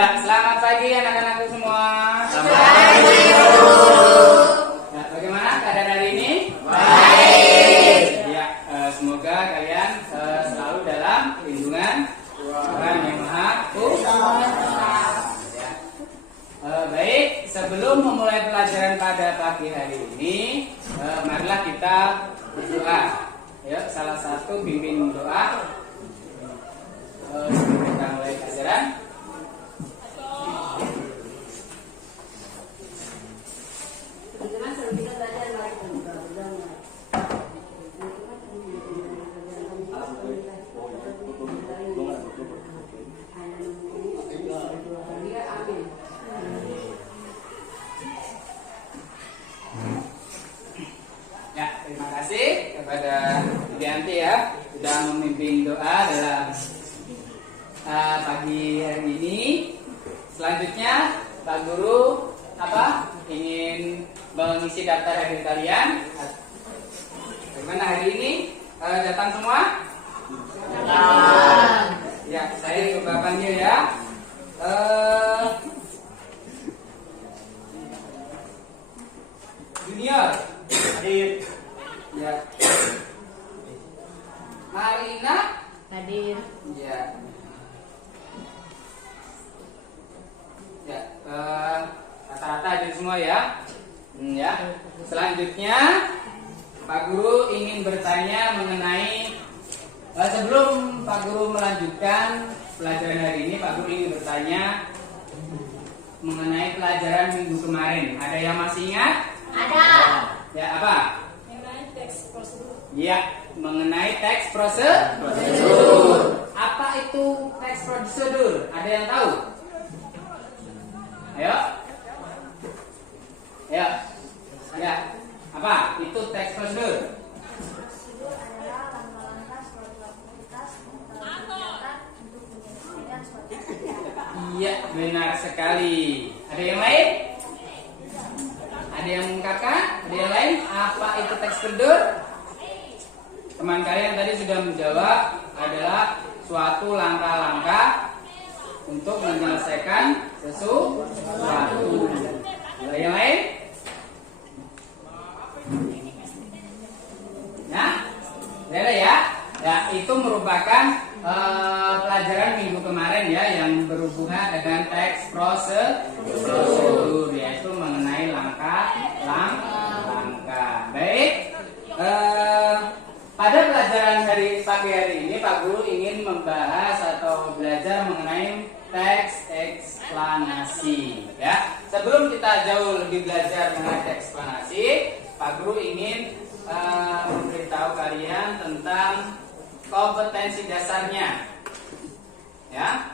Ya, selamat pagi anak-anakku semua. Pagi. Ya, bagaimana keadaan hari ini? Baik. Ya, semoga kalian selalu dalam lindungan Tuhan Yang Maha Kuasa. Ya. Baik, sebelum memulai pelajaran pada pagi hari ini, marilah kita berdoa. Ya, salah satu bimbing doa sebelum kita mulai pelajaran. Ya, terima kasih kepada Yanti ya sudah memimpin doa dalam pagi hari ini. Selanjutnya Pak Guru ingin mengisi daftar hadir kalian. Bagaimana hari ini? Datang semua? Datang. Ya, saya kebapannya ya. Junior hadir. Ya. Marina Hadir. ya. Ya, rata-rata hadir semua ya. Ya. Selanjutnya Pak Guru ingin bertanya mengenai sebelum Pak Guru melanjutkan pelajaran hari ini, Pak Guru ingin bertanya mengenai pelajaran minggu kemarin. Ada yang masih ingat? Ada. Ya, apa? Mengenai teks prosedur. Ya, mengenai teks prosedur. Apa itu teks prosedur? Ada yang tahu? Ayo. Ayo. Ya. Apa itu teks prosedur? Prosedur adalah langkah-langkah suatu aktivitas atau kegiatan untuk menyelesaikan suatu kegiatan. Iya, benar sekali. Ada yang lain? Ada yang mengungkapkan? Ada yang lain? Apa itu teks prosedur? Teman kalian tadi sudah menjawab adalah suatu langkah-langkah untuk menyelesaikan sesuatu. Ada yang lain? Nah, ada ya. Ya, itu merupakan pelajaran minggu kemarin ya yang berhubungan dengan teks prosedur, yaitu mengenai langkah. Baik. Pada pelajaran pagi hari ini Pak Guru ingin membahas atau belajar mengenai teks eksplanasi ya. Sebelum kita jauh lebih belajar mengenai teks eksplanasi, Pak Guru ingin memberitahu kalian tentang kompetensi dasarnya. Ya.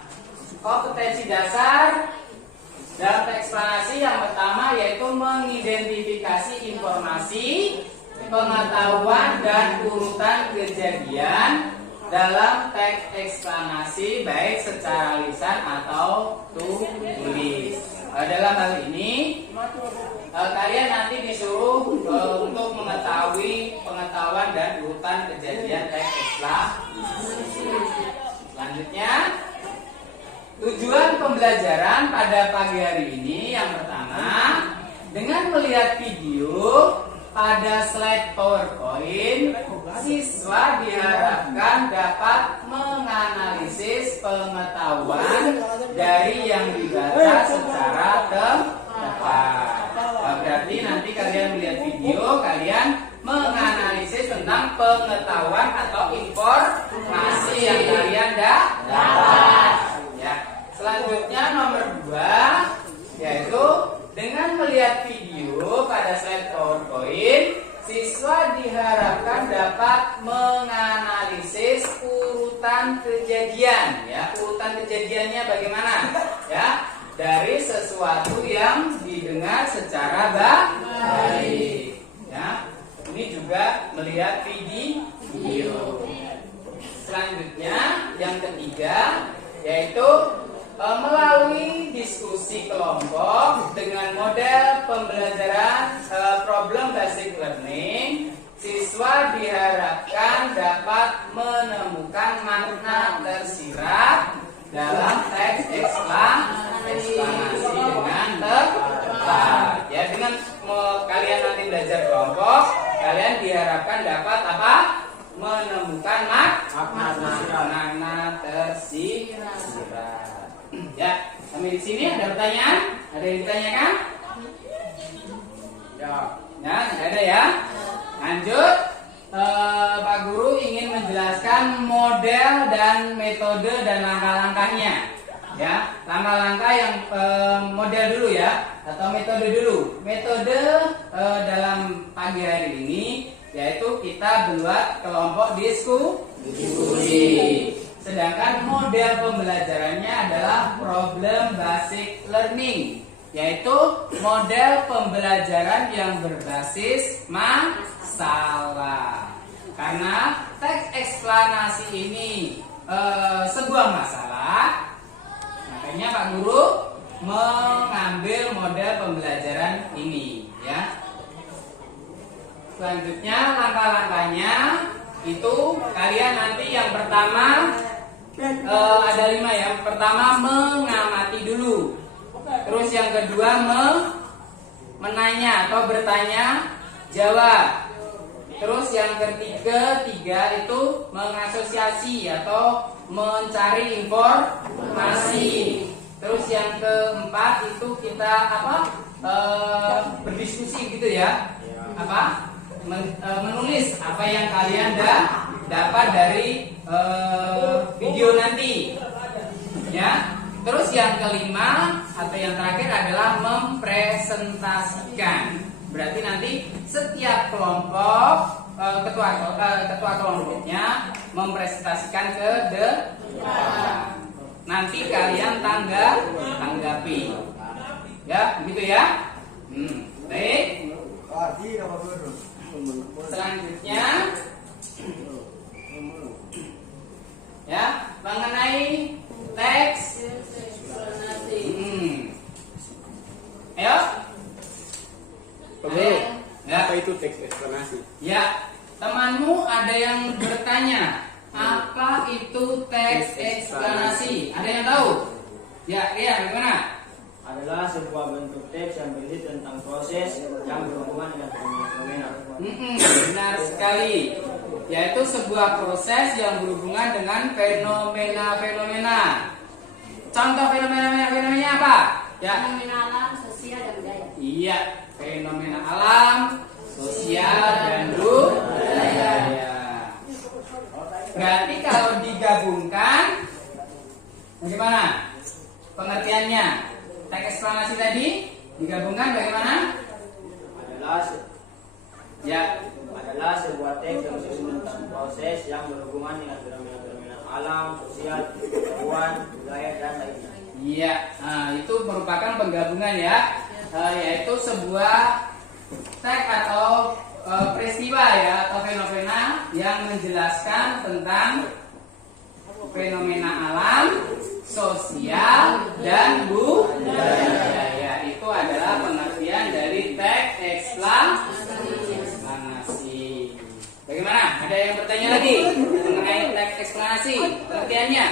Kompetensi dasar dalam teks eksplanasi yang pertama yaitu mengidentifikasi informasi, pengetahuan dan urutan kejadian dalam teks eksplanasi baik secara lisan atau tulis. Dalam hal ini kalian nanti disuruh untuk mengetahui pengetahuan dan urutan kejadian teks eksplanasi. Selanjutnya, tujuan pembelajaran pada pagi hari ini yang pertama dengan melihat video pada slide PowerPoint, siswa diharapkan dapat menganalisis pengetahuan dari yang dibaca secara tepat. Berarti nanti kalian melihat video, kalian menganalisis tentang pengetahuan atau informasi yang kalian dapat. Ya. Selanjutnya nomor 2 yaitu dengan melihat video pada slide PowerPoint, siswa diharapkan dapat menganalisis urutan kejadian. Ya, urutan kejadiannya bagaimana? Ya, dari sesuatu yang didengar secara baik. Ya, ini juga melihat video. Selanjutnya, yang ketiga yaitu melalui diskusi kelompok dengan model pembelajaran problem basic learning, siswa diharapkan dapat menemukan makna tersirat dalam teks eksplanasi. sampai di sini ada pertanyaan? Ada yang ditanyakan? Ya, tidak ada ya. Lanjut. Pak Guru ingin menjelaskan model dan metode dan langkah-langkahnya. Ya, langkah-langkah yang model dulu ya, atau metode dulu. Metode dalam pagi hari ini yaitu kita buat kelompok diskusi. Sedangkan model pembelajarannya adalah problem basic learning, yaitu model pembelajaran yang berbasis masalah. Karena teks eksplanasi ini sebuah masalah, makanya Pak Guru mengambil model pembelajaran ini, ya. Selanjutnya langkah-langkahnya itu kalian nanti yang pertama ada 5 ya. Pertama mengamati dulu. Terus yang kedua menanya atau bertanya jawab. Terus yang ketiga itu mengasosiasi atau mencari informasi. Terus yang keempat itu kita berdiskusi gitu ya. Menulis apa yang kalian dapat dari video nanti. Ya. Terus yang kelima atau yang terakhir adalah mempresentasikan. Berarti nanti setiap kelompok ketua kelompoknya mempresentasikan ke depan. Nanti kalian tanggapi. Ya, begitu ya? Baik. Selanjutnya ya, mengenai teks eksplanasi. Ayo. Ya. Apa itu teks eksplanasi? Ya, temanmu ada yang bertanya, apa itu teks eksplanasi? Ada yang tahu? Ya, bagaimana? Adalah sebuah bentuk teks yang berisi tentang proses yang berhubungan dengan fenomena. Benar sekali. Yaitu sebuah proses yang berhubungan dengan fenomena-fenomena. Contoh fenomena-fenomena apa? Ya. Fenomena alam, sosial, dan budaya. Iya, fenomena alam, sosial, dan budaya. Berarti kalau digabungkan, bagaimana pengertiannya? Teks eksplanasi tadi digabungkan bagaimana? Adalah sebuah teks yang berisi tentang proses yang berhubungan dengan fenomena-fenomena alam, sosial, pengetahuan, budaya, dan lainnya. Iya, itu merupakan penggabungan ya, yaitu sebuah teks atau peristiwa ya atau fenomena yang menjelaskan tentang fenomena alam, sosial, dan budaya. Itu adalah pengertian dari teks eksplanasi. Bagaimana? Ada yang bertanya lagi mengenai teks eksplanasi? Pengertiannya?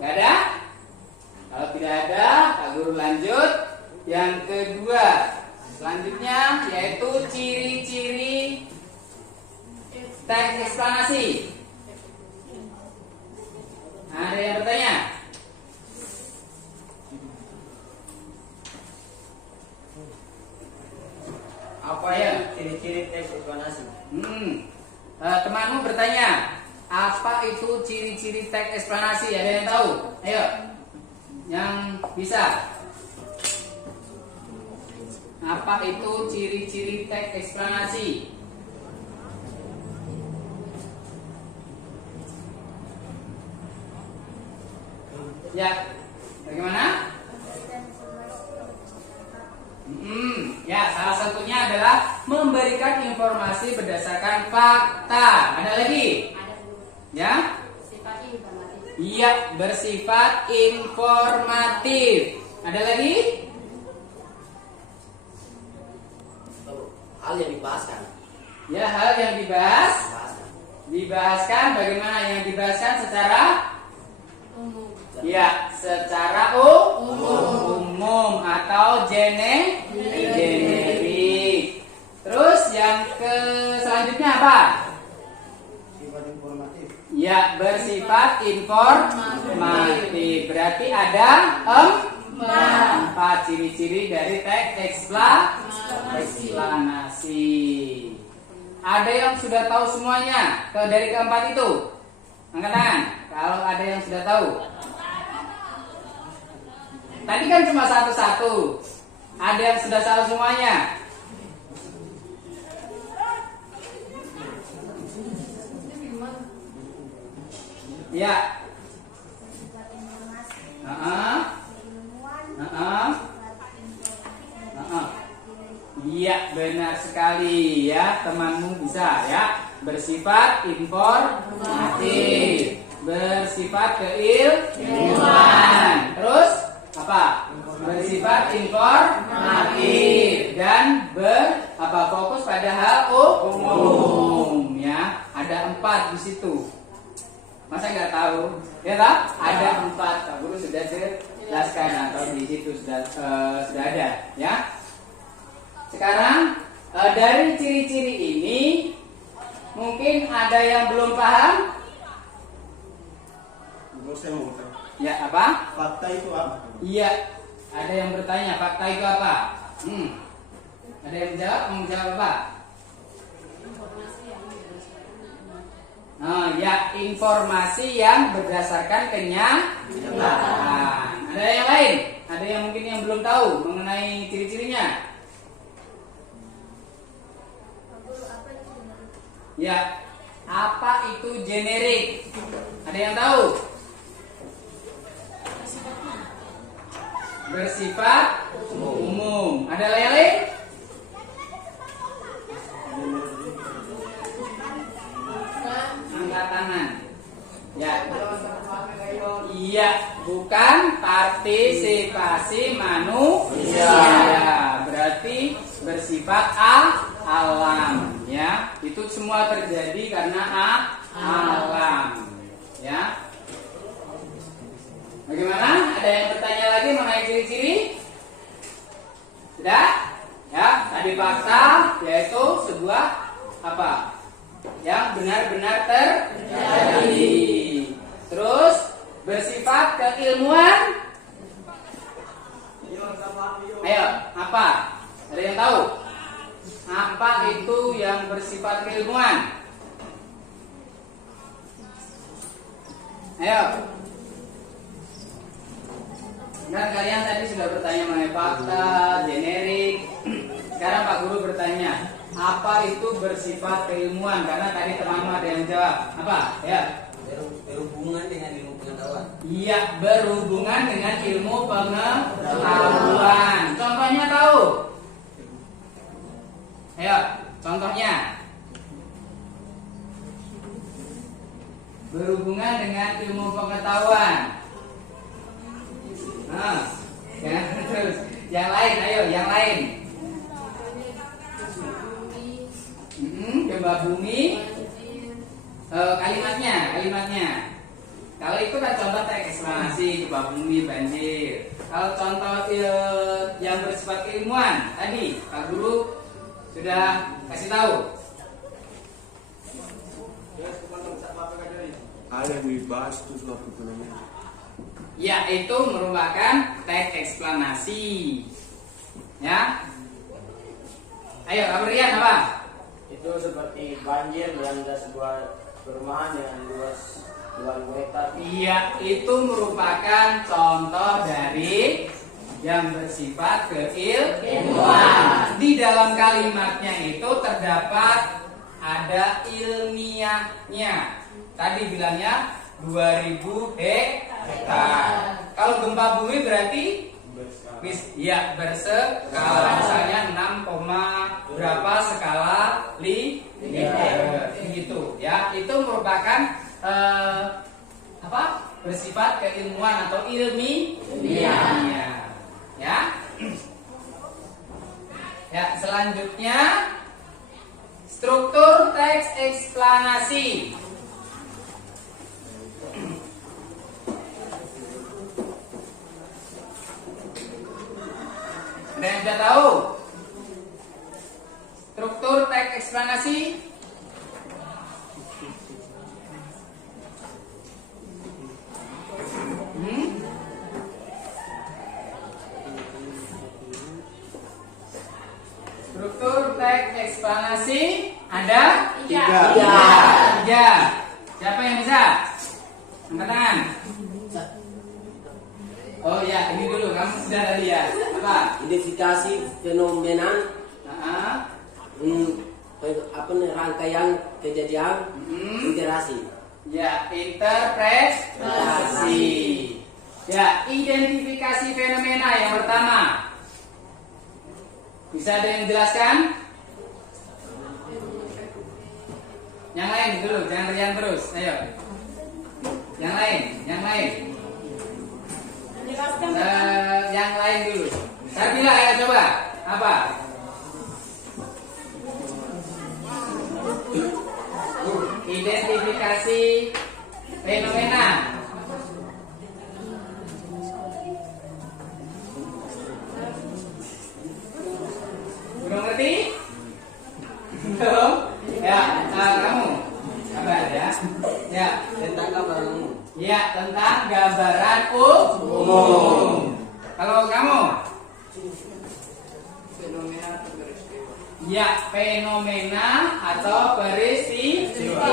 Gak ada? Kalau tidak ada, Pak Guru lanjut. Yang kedua, selanjutnya yaitu ciri-ciri teks eksplanasi. Ada yang bertanya? Apa ya ciri-ciri teks eksplanasi? Temanmu bertanya, apa itu ciri-ciri teks eksplanasi? Ada yang tahu? Ayo, yang bisa. Apa itu ciri-ciri teks eksplanasi? Ya, bagaimana? Ya, salah satunya adalah memberikan informasi berdasarkan fakta. Ada lagi? Ada dulu. Ya? Sifat informatif. Iya, bersifat informatif. Ada lagi? Hal yang dibahaskan. Ya, hal yang dibahaskan bagaimana yang dibahaskan secara Umum. ya, secara umum atau generik. Terus yang selanjutnya apa? Sifat informatif. Ya, bersifat informatif. informatif. Berarti ada empat ciri-ciri dari teks eksplanasi. Ada yang sudah tahu semuanya dari keempat itu? Angkat tangan. Kalau ada yang sudah tahu. Tadi kan cuma satu-satu. Ada yang sudah tahu semuanya? Ya. Bersifat informasi, Heeh. keilmuan, Iya, benar sekali ya, temanmu bisa ya. Bersifat informatif, bersifat keilmuan. Terus apa? Bersifat informatif dan fokus pada hal umum ya. Ada 4 di situ. Masa nggak tahu? Ya tak? Ada 4. Pak Guru sudah jelaskan atau di situ sudah ada ya. Sekarang dari ciri-ciri ini mungkin ada yang belum paham? Saya mau bertanya. Ya apa? Fakta itu apa? Iya. Ada yang bertanya fakta itu apa? Ada yang jawab? Mau jawab apa? Ya, informasi yang berdasarkan kenyataan. Ada yang lain? Ada yang mungkin yang belum tahu mengenai ciri-cirinya? Ya, apa itu generik? Ada yang tahu? Bersifat umum. Ada yang lain? Angkat tangan. Ya. Iya, bukan partisipasi manusia. Berarti bersifat alam, ya. Itu semua terjadi karena alam, ya. Bagaimana? Ada yang bertanya lagi mengenai ciri-ciri? Sudah? Ya, tadi fakta yaitu sebuah apa? Yang benar-benar terjadi. Terus bersifat keilmuan. Ayo, apa? Ada yang tahu? Apa itu yang bersifat keilmuan? Ayo. Kan kalian tadi sudah bertanya mengenai fakta, generik. Sekarang Pak Guru bertanya, apa itu bersifat keilmuan? Karena tadi teman-teman ada yang jawab. Apa? Ya. Berhubungan dengan ilmu pengetahuan. Iya, berhubungan dengan ilmu pengetahuan. Contohnya tahu? Ayo, contohnya. Berhubungan dengan ilmu pengetahuan. Jangan terus. Yang lain, ayo, yang lain. Gempa bumi. Kalimatnya. Kalau itu kan contoh teks eksplanasi, gempa bumi, banjir. Kalau contoh yang bersifat keilmuan, tadi Pak Guru sudah kasih tahu. Ada yang dibahas itu suatu fenomena. Ya, itu merupakan teks eksplanasi. Ya. Ayo, Abrian apa? Itu seperti banjir melanda sebuah perumahan dengan luas 2.000 hektar. Iya, itu merupakan contoh dari yang bersifat keilmuan. Di dalam kalimatnya itu terdapat ada ilmiahnya. Tadi bilangnya 2.000 hektar. Kalau gempa bumi berarti ya berskala, misalnya 6, berapa skala Richter gitu ya. Itu merupakan bersifat keilmuan atau ilmiahnya ya. Ya, selanjutnya struktur teks eksplanasi. Ada yang sudah tahu struktur teks eksplanasi? eksplanasi ada? Tiga. Tiga. Siapa yang bisa? Angkat tangan. Oh ya, ini dulu. Kamu sudah tadi ya. Apa? Identifikasi fenomena, Nah, apa nih, rangkaian kejadian, interaksi. ya, interpretasi. Ya, identifikasi fenomena yang pertama. Bisa ada yang menjelaskan? Yang lain dulu, jangan riang terus. Ayo. Yang lain. Yang lain dulu. Saya bilang, ayo coba. Apa? Identifikasi fenomena. Belum ngerti? Belum? Ya, kamu. Apa ya? Ya, Tentang gambaran umum. ya tentang gambaran umum. Kalau kamu? Ya, fenomena atau peristiwa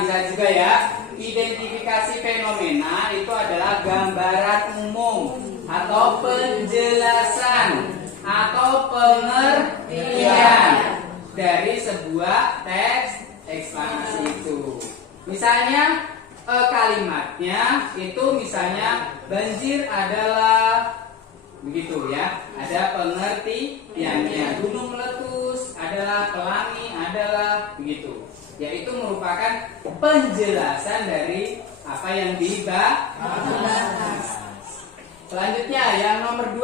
bisa juga ya. Identifikasi fenomena itu adalah gambaran umum atau penjelasan atau pengertian dari sebuah teks eksplanasi itu. Misalnya kalimatnya itu misalnya banjir adalah begitu ya. Ada pengertiannya. Gunung meletus adalah, pelangi adalah begitu. Yaitu merupakan penjelasan dari apa yang dibahas. Selanjutnya yang nomor 2,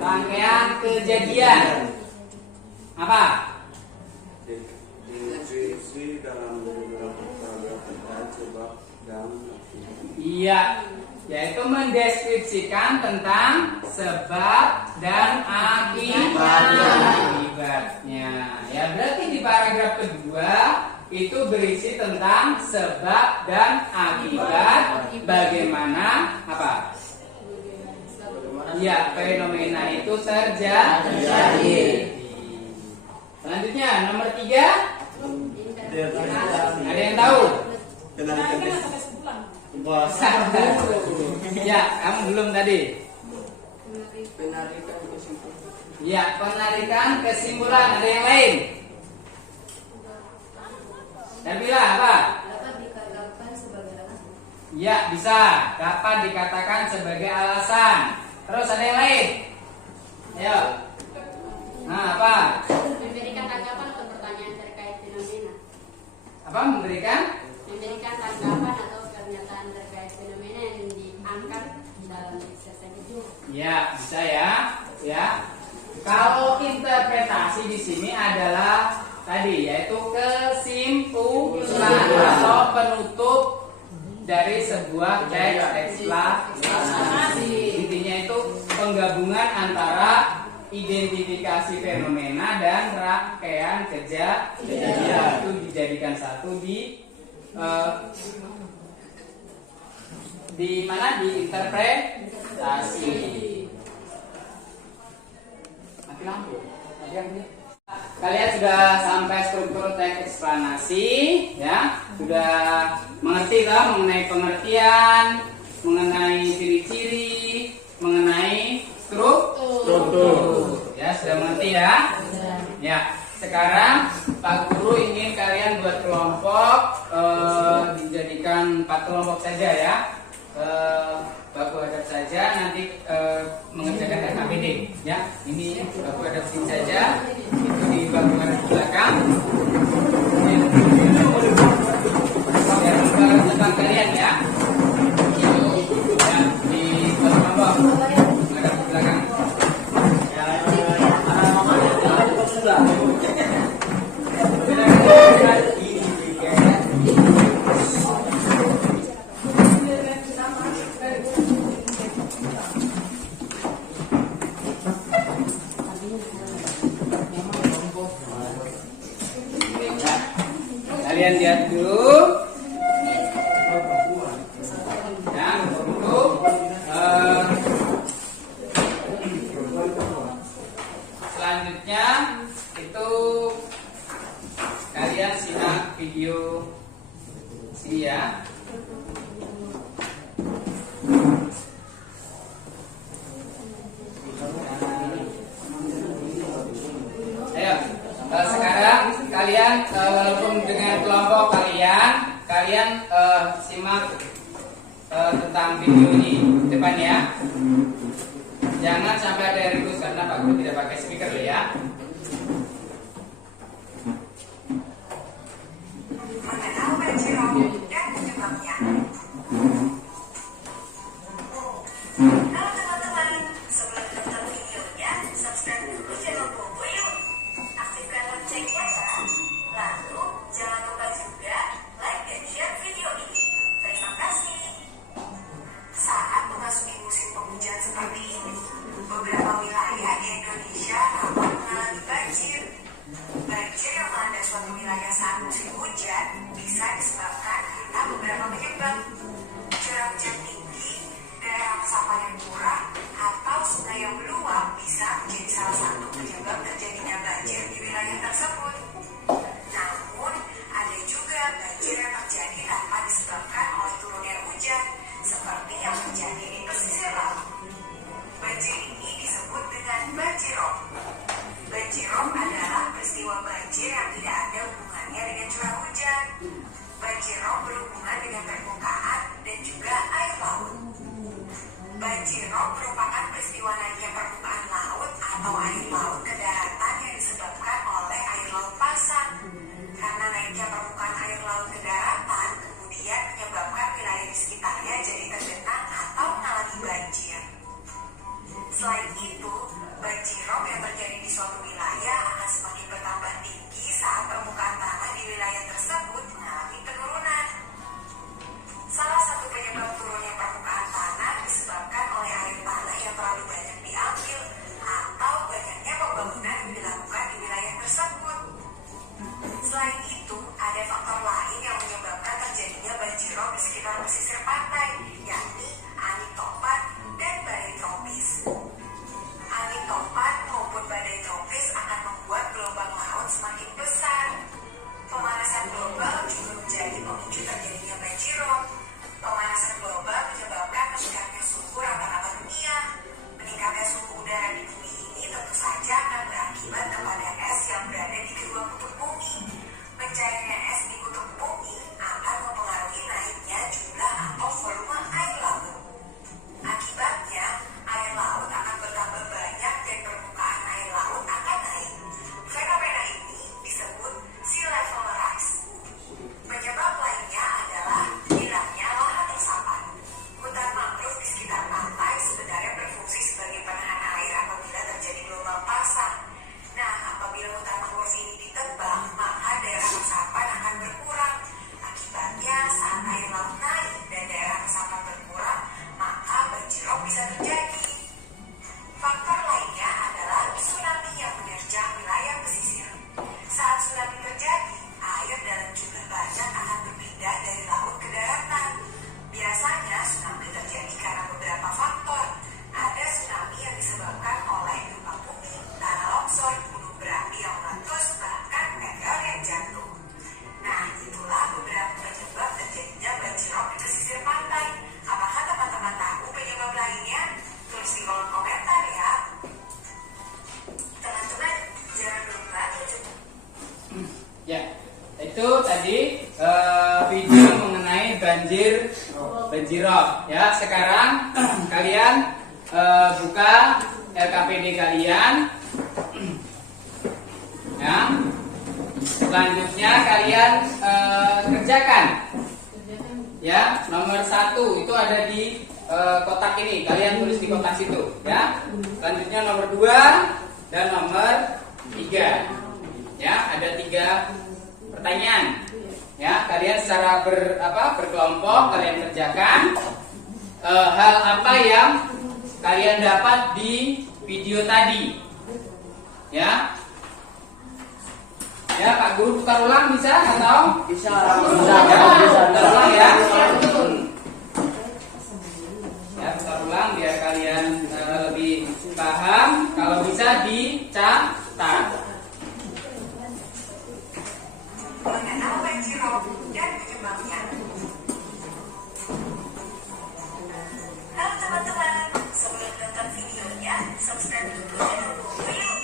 rangkaian kejadian. Apa? Definisi dalam beberapa paragraf terkait sebab dan Iya, yaitu mendeskripsikan tentang sebab dan akibatnya. Ya, berarti di paragraf kedua itu berisi tentang sebab dan akibat bagaimana apa? Ya, fenomena itu terjadi. Selanjutnya nomor 3, ada yang tahu? penarikan Ya, kamu belum tadi. Penarikan kesimpulan. Ya, penarikan kesimpulan. Ada yang lain? Nabila apa? Dapat dikatakan sebagai alasan. Ya, bisa. Dapat dikatakan sebagai alasan. Terus ada yang lain? Ayo. Nah, apa? Memberikan tanggapan atau pertanyaan terkait fenomena. Apa memberikan? Memberikan tanggapan atau pernyataan terkait fenomena yang diangkat dalam eksersis itu. Ya, bisa ya. Ya. Kalau interpretasi di sini adalah tadi yaitu kesimpulan atau penutup dari sebuah teks eksplanasi. Intinya itu penggabungan antara identifikasi fenomena dan rangkaian kejadian itu dijadikan satu di mana diinterpretasi. Mati lampu. Kalian sudah sampai struktur teks eksplanasi, ya, sudah mengerti lah mengenai pengertian, mengenai ciri-ciri, mengenai struktur. Ya, sudah mengerti ya? Ya. Sekarang Pak Guru ingin kalian buat kelompok, dijadikan 4 kelompok saja ya. Baku hadap saja, nanti mengerjakan RKPD ya. Ini baku hadapin saja, itu di baku hadap belakang. Ya, tentang kalian ya. Ya, di kelompok hadap belakang. Kalian lihat dulu. Ya, untuk selanjutnya kita video ini depan ya. Jangan sampai ada yang ribut karena Pak Guru tidak pakai speaker loh ya. Mengenal banjirop dan penyebabnya. Halo teman-teman, sebelum nonton videonya, subscribe dulu channel Bobo yuk. Aktifkan loncengnya ya. Lalu jangan lupa juga like dan share video ini. Terima kasih. Saat memasuki musim penghujan seperti ini, beberapa wilayah di Indonesia rawan mengalami banjir. Banjir yang melanda suatu wilayah saat musim hujan bisa disebabkan karena beberapa penyebab. Curah hujan tinggi, daerah resapan yang kurang, atau sungai yang meluap bisa menjadi salah satu penyebab terjadinya banjir di wilayah tersebut. Namun, ada juga banjir yang terjadi tanpa disebabkan oleh turunnya hujan, seperti yang terjadi di pesisir laut. Banjir ini disebut dengan banjirop. Banjirop adalah peristiwa banjir yang tidak ada hubungannya dengan curah hujan. Banjirop berhubungan dengan permukaan dan juga air laut. Banjirop merupakan peristiwa naiknya permukaan laut atau air laut ke daratan yang disebabkan oleh air laut pasang. Karena naiknya permukaan air laut ke daratan kemudian menyebabkan wilayah di sekitarnya jadi tergenang atau mengalami banjir. Selain itu, banjirop yang terjadi di suatu wilayah akan semakin bertambah tinggi saat permukaan tanah di wilayah tersebut mengalami penurunan. Salah satu penyebab turunnya permukaan tanah disebabkan oleh air tanah yang terlalu banyak diambil atau banyaknya pembangunan yang dilakukan di wilayah tersebut. Selain itu, ada faktor lain yang menyebabkan terjadinya banjirop di sekitar pesisir pantai, yakni angin topan dan badai tropis. Angin topan maupun badai tropis akan membuat gelombang laut semakin besar. Pemanasan global juga menjadi pemicu terjadinya banjirop. Pemanasan global menyebabkan meningkatnya suhu rata-rata dunia. Meningkatnya suhu udara di bumi ini tentu saja akan berakibat kepada es yang berada di kedua kutub bumi. Mencairnya es di kutub bumi akan mempengaruhi naiknya jumlah atau volume air laut. Akibatnya, air laut akan bertambah banyak dan permukaan air laut akan naik. Fenomena ini disebut sea level rise. Penyebab lainnya adalah hilangnya lahan resapan. Hutan mangrove di sekitar pantai sebenarnya berfungsi sebagai penahan air apabila terjadi gelombang pasang. Nah, apabila hutan mangrove ini ditebang, maka daerah resapan akan berkurang. Akibatnya, saat air laut naik dan daerah resapan berkurang, maka banjirop bisa terjadi. Faktor lainnya adalah tsunami yang menerjang wilayah pesisir. Saat tsunami terjadi, air dalam jumlah banyak akan berpindah dari laut ke daratan. Biasanya tsunami terjadi karena beberapa faktor. Ada tsunami yang disebabkan oleh gempa bumi, tanah longsor, gunung berapi yang meletus, bahkan meteor yang jatuh. Nah, itulah beberapa penyebab terjadinya banjirop di pesisir pantai. Apakah teman-teman tahu penyebab lainnya? Tulis di kolom komentar ya. Teman-teman, jangan lupa tunjuk. Ya, itu tadi video mengenai banjirop ya. Sekarang kalian buka LKPD kalian ya. Selanjutnya kalian kerjakan ya. Nomor 1 itu ada di kotak ini, kalian tulis di kotak situ ya. Selanjutnya nomor 2 dan nomor 3 ya. Ada 3 pertanyaan ya. Kalian secara berkelompok kalian kerjakan hal apa yang kalian dapat di video tadi ya. Ya, Pak Guru putar ulang bisa atau Bisa. putar ulang ya. Ya, putar ulang biar kalian lebih paham. Kalau bisa dicatat. Mengenal banjirop dan penyebabnya. Halo teman-teman, sebelum nonton videonya, subscribe dulu channel Bobo yuk.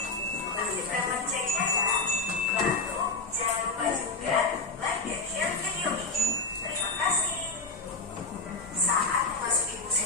Aktifkan loncengnya ya. Lalu jangan lupa juga like dan share video ini. Terima kasih. Saat memasuki musim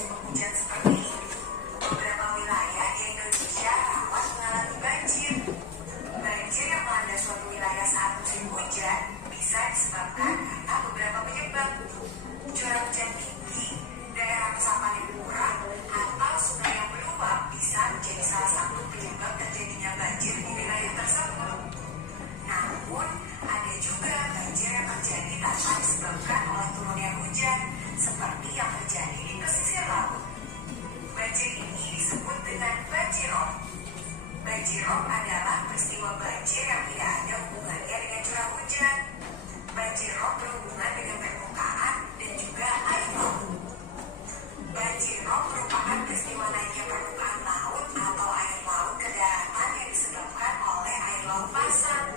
Banjirop adalah peristiwa banjir yang tidak ada hubungannya dengan curah hujan. Banjirop berhubungan dengan permukaan dan juga air laut. Banjirop merupakan peristiwa naiknya permukaan laut atau air laut ke daratan yang disebabkan oleh air laut pasang.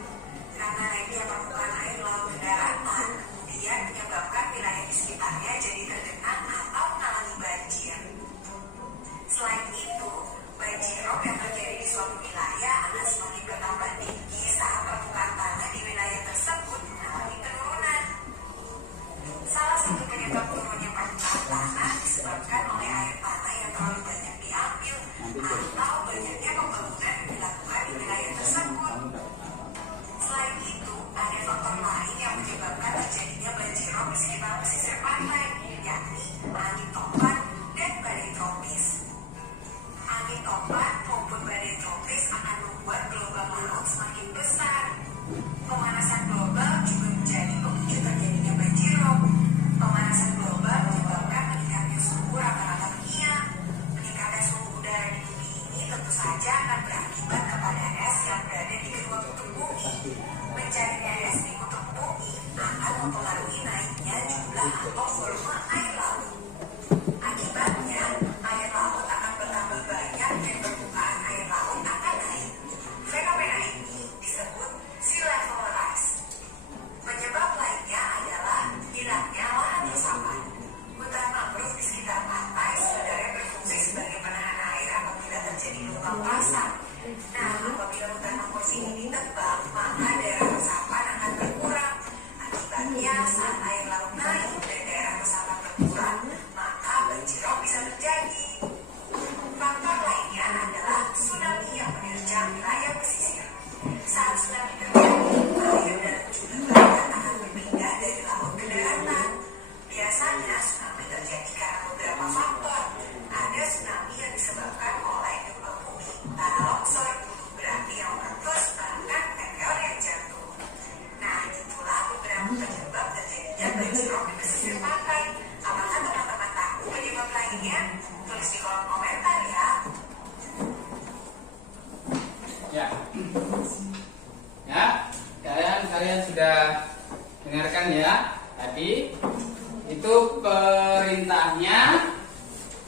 Karena naiknya permukaan air laut ke daratan, kemudian menyebabkan wilayah di sekitarnya jadi tergenang atau mengalami banjir. Selain itu, banjirop yang terjadi di suatu wilayah akan semakin bertambah tinggi saat permukaan tanah di wilayah tersebut mengalami penurunan. Salah satu penyebab turunnya permukaan tanah disebabkan oleh air tanah yang terlalu banyak diambil atau banyaknya pembangunan yang dilakukan di wilayah tersebut. Selain itu, ada faktor lain yang menyebabkan terjadinya banjirop di sekitar pesisir pantai, yakni angin topan dan badai tropis. Angin topan maupun badai tropis akan membuat gelombang laut semakin besar. Pemanasan global juga menjadi pemicu terjadinya banjirop. Pemanasan global menyebabkan meningkatnya suhu rata-rata dunia. Meningkatnya suhu udara di bumi ini tentu saja akan berakibat kepada es yang berada di kedua kutub bumi. Mencarinya es di kutub bumi akan mempengaruhi naiknya jumlah atau volume air laut. Akibatnya, air laut akan bertambah banyak dan permukaan air laut akan naik. Fenomena ini disebut sea level rise. Penyebab lainnya adalah hilangnya lahan resapan. Hutan mangrove di sekitar pantai sebenarnya berfungsi sebagai penahan air apabila terjadi gelombang pasang. Nah, apabila hutan mangrove ini ditebang, maka daerah resapan akan berkurang. Akibatnya, saat air laut naik dan daerah resapan berkurang, maka banjirop bisa terjadi. Faktor lainnya adalah tsunami yang menerjang wilayah pesisir. Saat tsunami terjadi, air dalam jumlah banyak akan berpindah dari laut ke daratan. Biasanya tsunami terjadi karena beberapa faktor. Ada tsunami yang disebabkan oleh gempa bumi, tanah longsor, gunung berapi yang meletus, bahkan meteor yang jatuh. Nah, itulah beberapa penyebab terjadinya banjirop di pesisir pantai. Apakah teman-teman tahu penyebab lainnya? Tulis di kolom komentar ya. Ya, kalian sudah dengarkan ya tadi itu perintahnya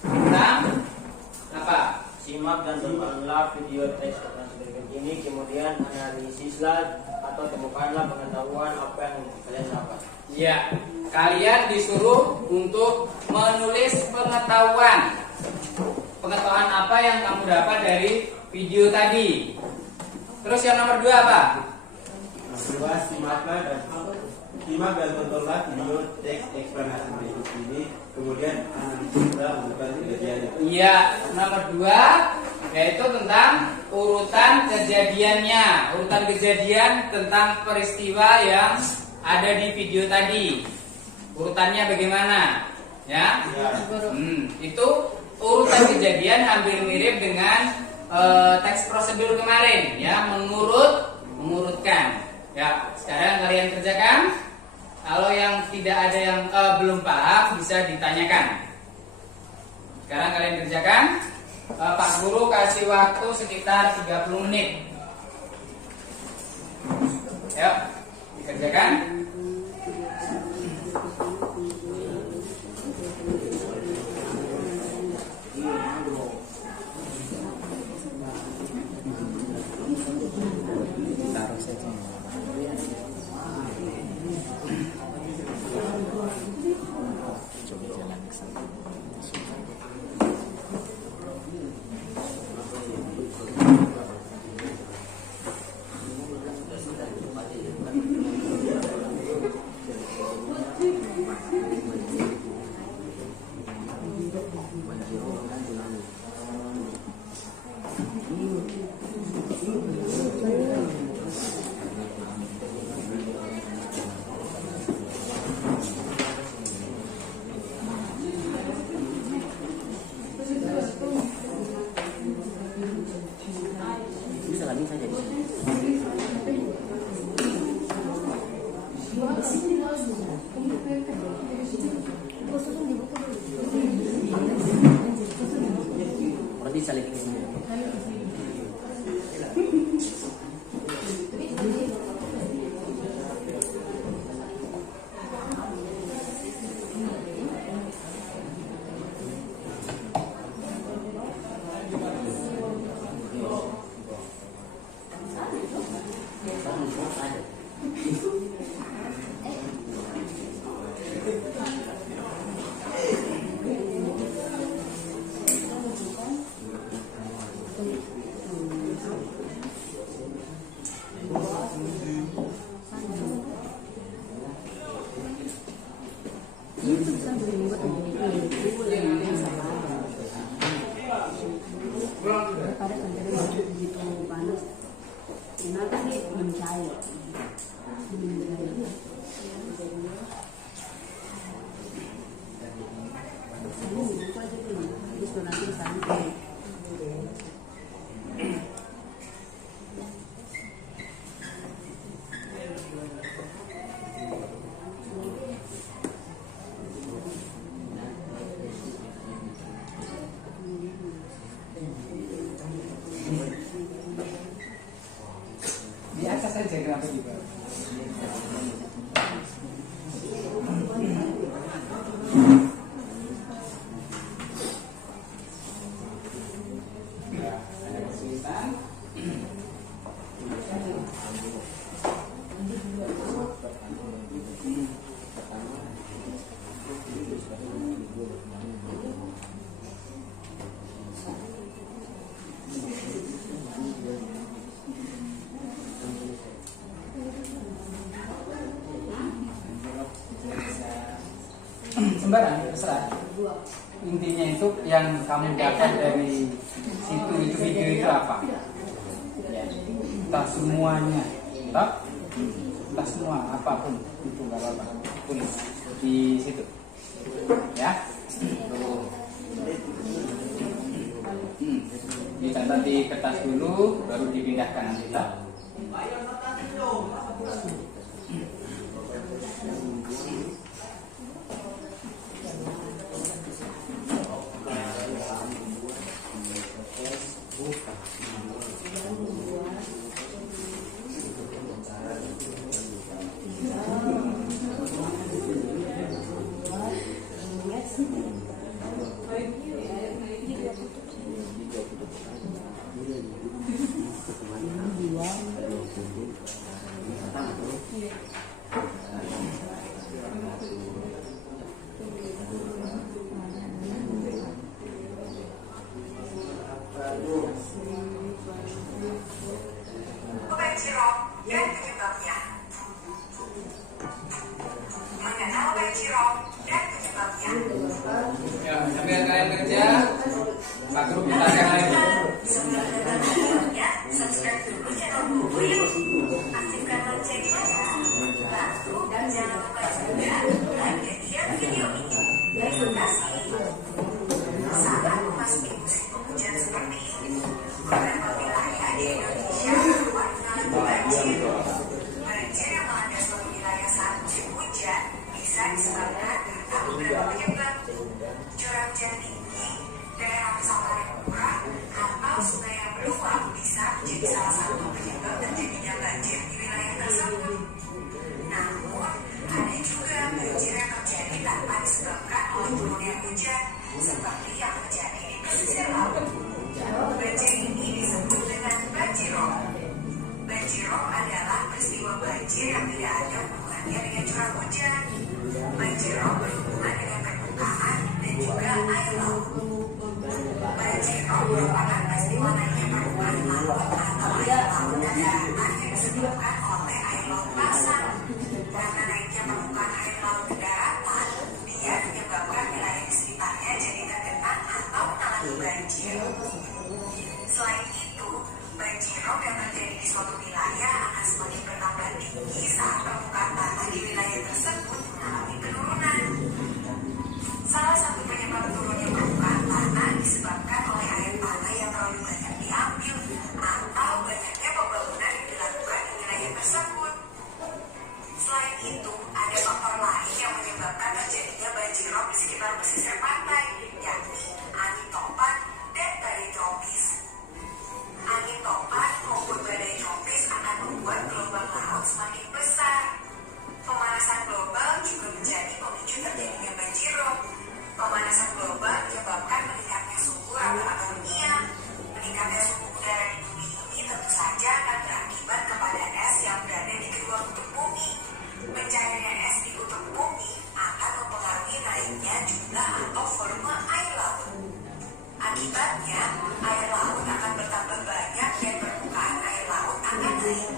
tentang apa? Simak dan tontonlah video teks berikut ini, kemudian analisislah atau temukanlah pengetahuan apa yang kalian dapat. Ya, kalian disuruh untuk menulis pengetahuan apa yang kamu dapat dari video tadi. Terus yang nomor 2 apa? Kedua, simak dan tontonlah video teks eksplanasi berikut ini, kemudian analisislah urutan kejadian. Iya, nomor 2 yaitu tentang urutan kejadiannya, urutan kejadian tentang peristiwa yang ada di video tadi. Urutannya bagaimana? Ya, itu urutan kejadian hampir mirip dengan teks prosedur kemarin, ya, mengurutkan. Ya, sekarang kalian kerjakan. Kalau yang tidak ada yang belum paham bisa ditanyakan. Sekarang kalian kerjakan. Pak Guru kasih waktu sekitar 30 menit. Yuk, dikerjakan. Biasa saja kenapa juga. Ya, ada kesulitan. Sembarang, terserah. Intinya itu yang kamu dapat dari situ itu video itu apa? Ya, entah semuanya, entah semua apapun itu nggak apa-apa, tulis di situ, ya. Dicatat di kertas dulu, baru dipindahkan nanti. Banjirop dan penyebabnya. Mengenal banjirop dan penyebabnya. Ya, sambil kalian kerja, Pak Guru mintakan lagi. Sebelum menonton videonya, subscribe dulu channel Bobo yuk. Aktifkan loncengnya ya. Lalu jangan lupa juga like dan share video ini. Terima kasih. Saat memasuki musim penghujan seperti ini, beberapa wilayah di Indonesia mengalami banjir. Banjir yang melanda suatu wilayah saat musim hujan bisa disebabkan karena beberapa penyebab. Curah hujan tinggi, daerah resapan yang kurang, atau sungai yang meluap bisa menjadi salah satu penyebab terjadinya banjir di wilayah tersebut. Namun, ada juga banjir yang terjadi tanpa disebabkan oleh turunnya hujan, seperti yang terjadi di pesisir laut. Banjir ini disebut dengan banjirop. Banjirop adalah peristiwa banjir yang tidak ada hubungannya dengan curah hujan. Banjirop berhubungan dengan permukaan dan juga air laut. Banjirop merupakan peristiwa naiknya permukaan laut atau air laut dan daratan yang disebabkan oleh air laut pasang. Karena naiknya permukaan air laut ke daratan, dia menyebabkan wilayah di sekitarnya jadi tergenang atau mengalami banjir. Selain itu, banjirop yang terjadi di suatu wilayah akan semakin bertambah tinggi saat permukaan tanah di wilayah tersebut mengalami penurunan. Salah satu penyebab turunnya permukaan tanah disebabkan oleh air tanah yang terlalu banyak diambil atau banyaknya pembangunan yang dilakukan di wilayah tersebut. Selain itu, ada faktor lain yang menyebabkan terjadinya banjirop di sekitar pesisir pantai, yakni angin topan dan badai tropis. Angin topan maupun badai air laut akan bertambah banyak dan permukaan air laut akan naik.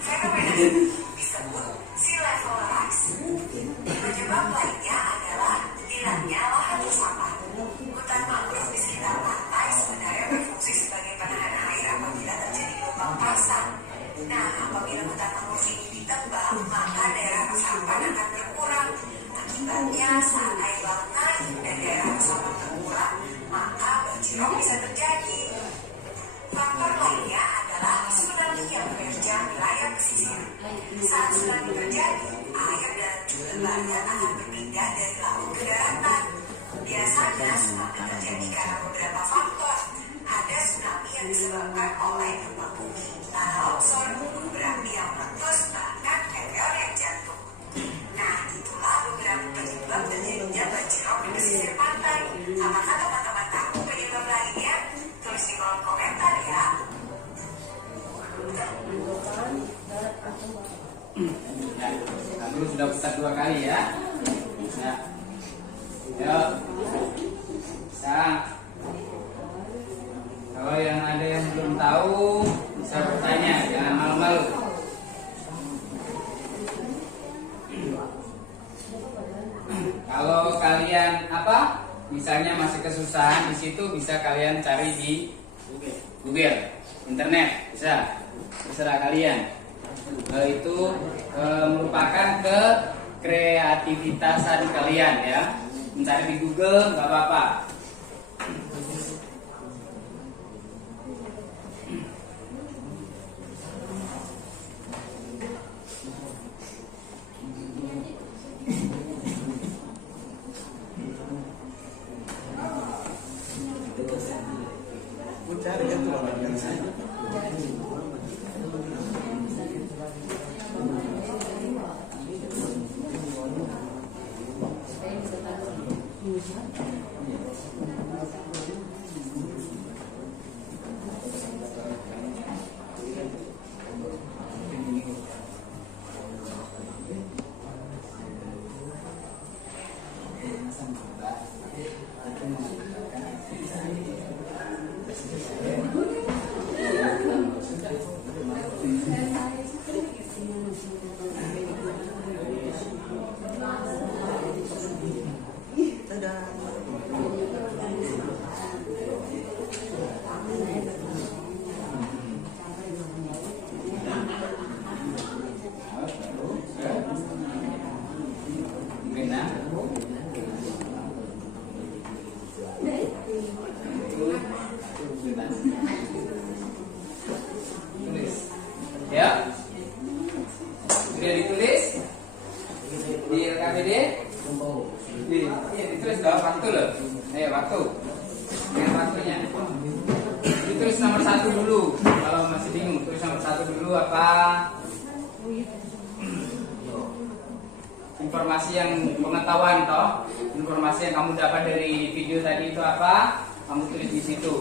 Fenomena ini disebut sea level rise. Penyebab lainnya adalah hilangnya lahan resapan. Hutan mangrove di sekitar pantai sebenarnya berfungsi sebagai penahan air apabila terjadi gelombang pasang. Nah, apabila hutan mangrove ini ditebang, maka daerah resapan akan berkurang. Akibatnya, saat air laut naik dan daerah resapan berkurang, maka banjirop bisa terjadi. Faktor lainnya adalah tsunami yang menerjang wilayah pesisir. Saat tsunami terjadi, air dan juga banyak akan berpindah dari laut ke daratan. Biasanya tsunami terjadi karena beberapa faktor. Ada tsunami yang disebabkan oleh gempa bumi, tanah longsor, gunung berapi yang meletus, bahkan meteorit jantung. Nah, itulah beberapa penyebab terjadinya banjirop di pesisir pantai. Apakah teman-teman tahu penyebab lainnya? Tulis di kolom komentar ya. Ya, lalu sudah putar 2 kali ya. Ya. Yuk. Sang. Kalau yang ada yang belum tahu bisa bertanya, jangan malu-malu. Kalau kalian misalnya masih kesusahan di situ, bisa kalian cari di Google, internet, bisa, terserah kalian. Itu merupakan kreativitasan kalian ya. Mencari di Google nggak apa-apa. Ya, sudah ditulis di LKPD. Ditulis dong waktu loh. Waktu. Dengan waktunya. Ditulis nomor 1 dulu. Kalau masih bingung, tulis nomor 1 dulu apa? Informasi yang pengetahuan toh. Informasi yang kamu dapat dari video tadi itu apa? Kamu tulis di situ.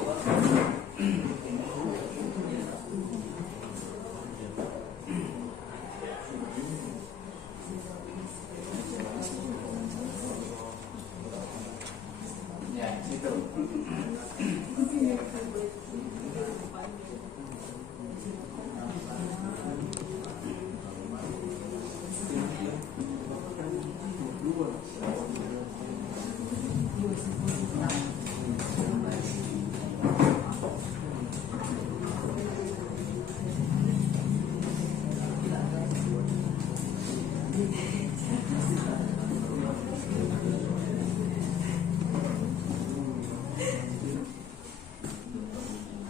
Ya, situ.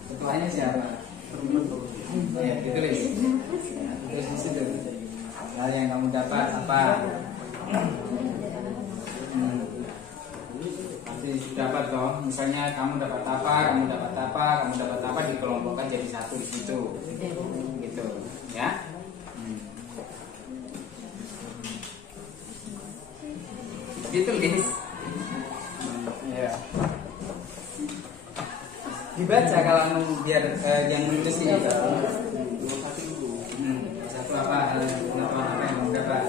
Ketuanya siapa? Ya, ditulis. Tulis di situ. Hal yang kamu dapat apa? Pasti dapat toh. Misalnya kamu dapat apa, kamu dapat apa, kamu dapat apa, dikelompokkan jadi satu di situ. Gitu, ya. Ditulis. Ya. Dibaca kalau biar yang menulis ini. Satu apa yang kamu dapat.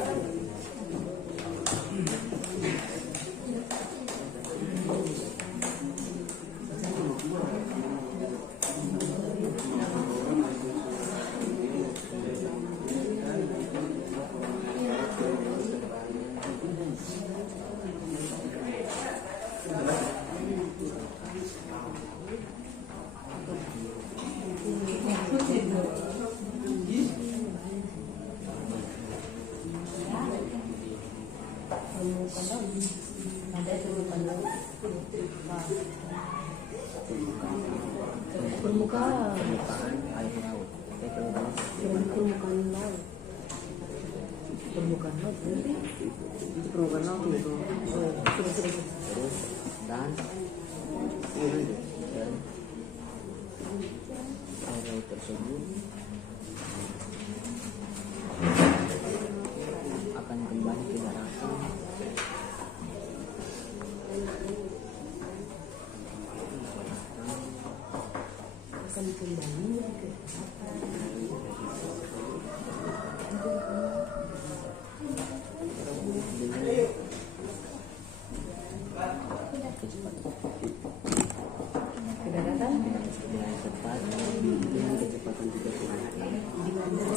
Permukaan. Permukaan air laut. Permukaan laut. Permukaan laut berarti itu permukaan laut itu. Oh, terus. Terus dan ini lanjut. Dan air laut tersebut akan kembali ke daratan. Akan kembali ke kedaratan dengan cepat dengan kecepatan 30 km.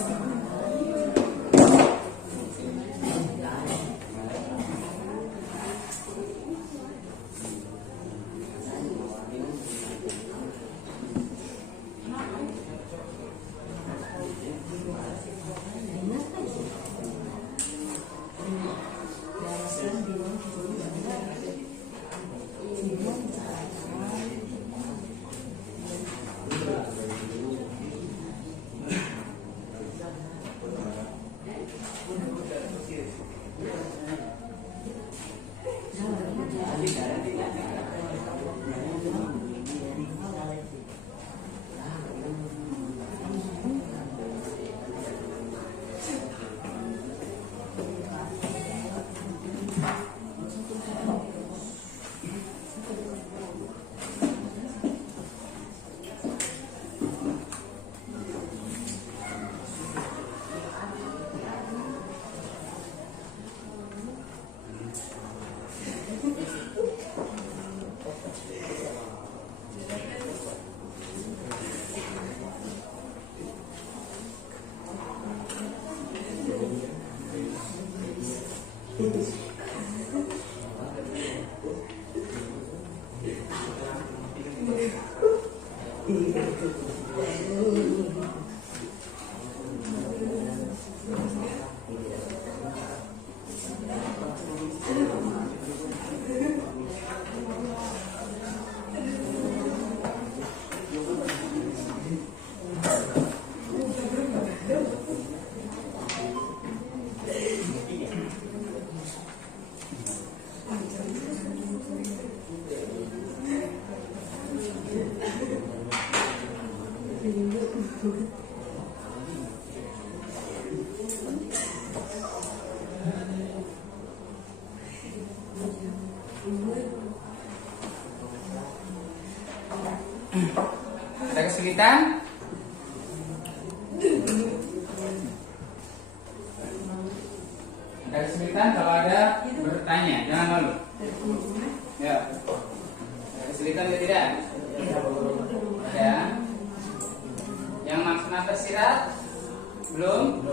Ada kesulitan? Ada kesulitan? Kalau ada bertanya, jangan malu. Ya. Ada kesulitan atau tidak? Ada. Yang maksudnya tersirat? Belum?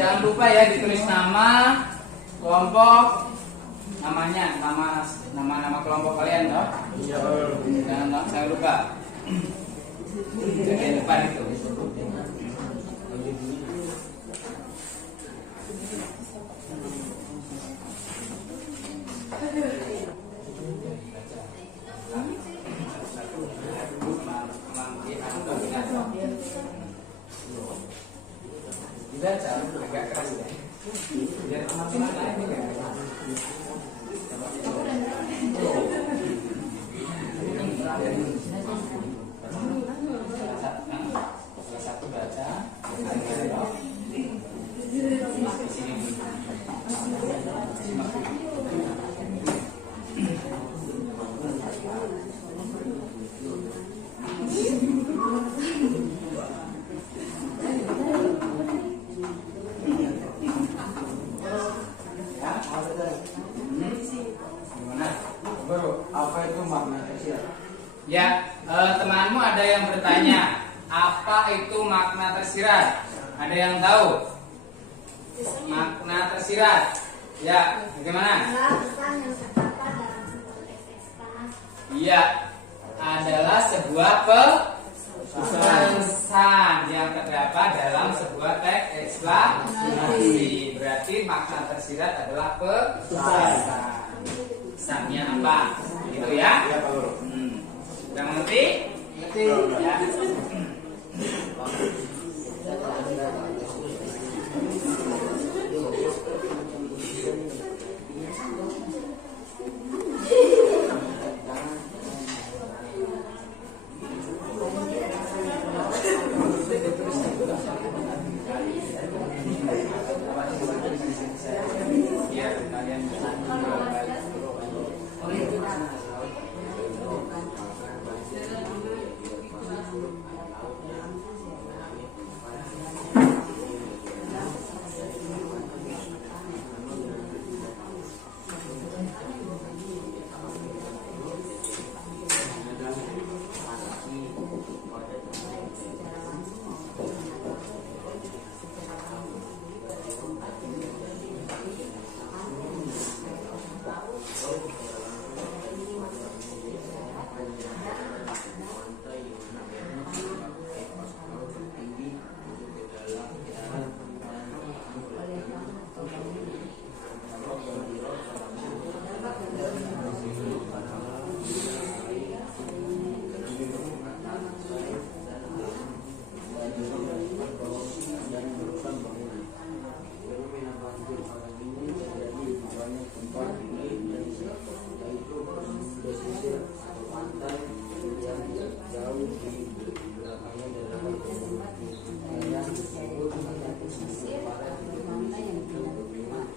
Jangan lupa ya ditulis nama kelompok, namanya, nama kelompok kalian toh. Jangan lupa. Jangan lupa itu. Dibaca agak keras ya. Biar teman-teman lain juga. Salah satu baca. bertanya, apa itu makna tersirat? Ada yang tahu? Makna tersirat? Ya, bagaimana? Iya, adalah sebuah pesan yang terdapat dalam sebuah teks eksplanasi. Berarti makna tersirat adalah pesan. Pesannya apa? Gitu ya? Sudah mengerti? Ya. Biar kalian bisa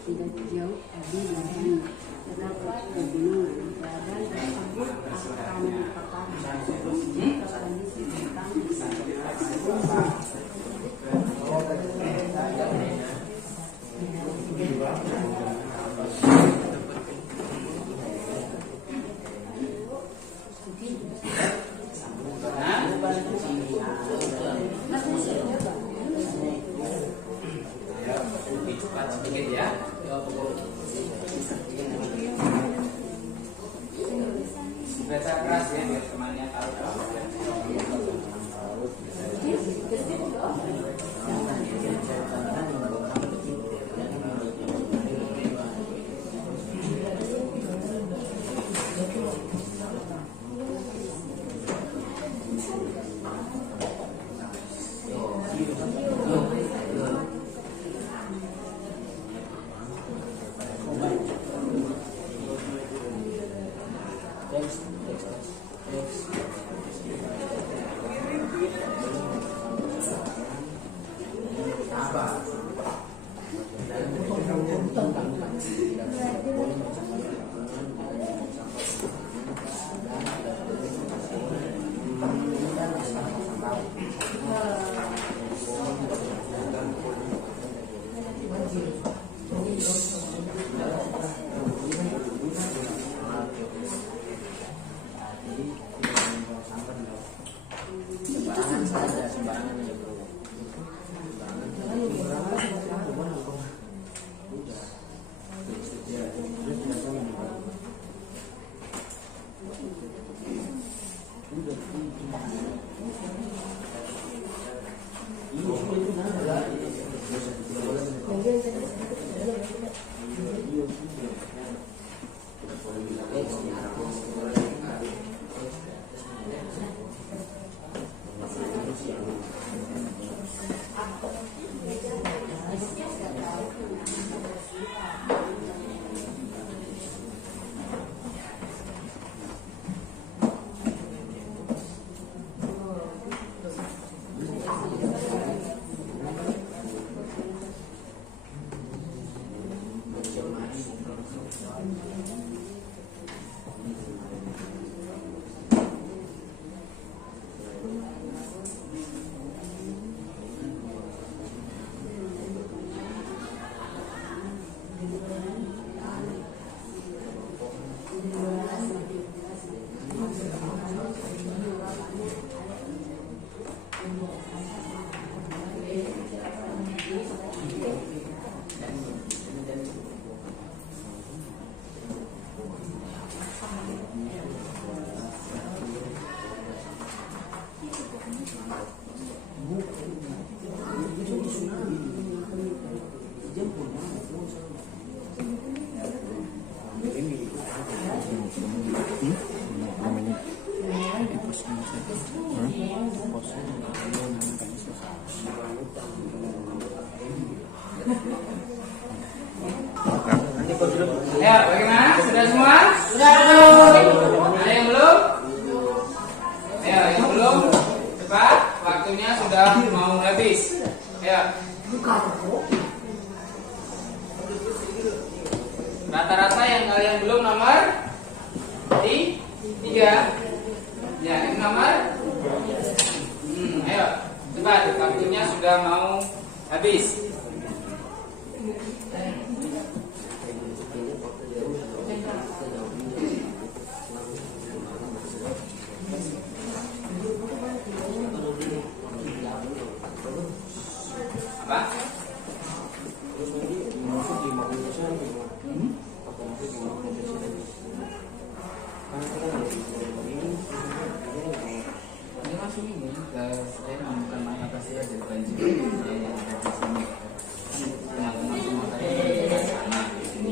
tidak jauh dari Lahan. Terdapat pegunungan badan tersebut akan dipaparkan kondisi tentang cepat sedikit ya. Baca keras ya biar temannya tahu. Sembarangan saja, sembarangan aja bro. Ya, bagaimana? Sudah semua? Sudah. Ada yang belum? Ya, yang belum? Cepat, waktunya sudah mau habis. Ya. Rata-rata yang kalian belum nomor 3. Ya, ini nomor. Ayo, cepat, waktunya sudah mau habis. Apa? Ini masuk ini, saya bukan main apa sih ya, jadi banjir. Saya ada di sini.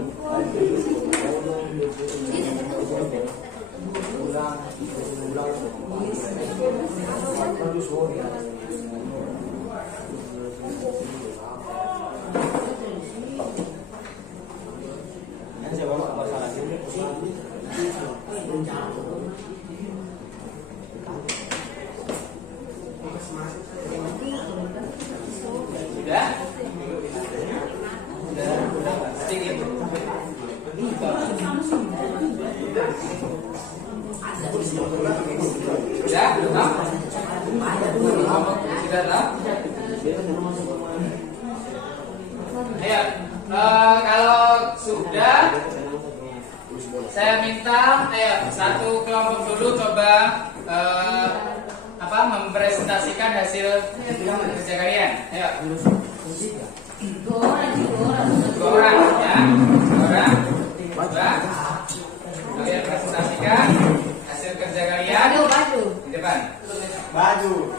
Teman-teman semua saya di sana. Kalau sudah, saya minta satu kelompok dulu coba mempresentasikan hasil kerja kalian. Ayo. 2 orang ya. 2 orang. Coba kalian presentasikan hasil kerja kalian di depan. Baju.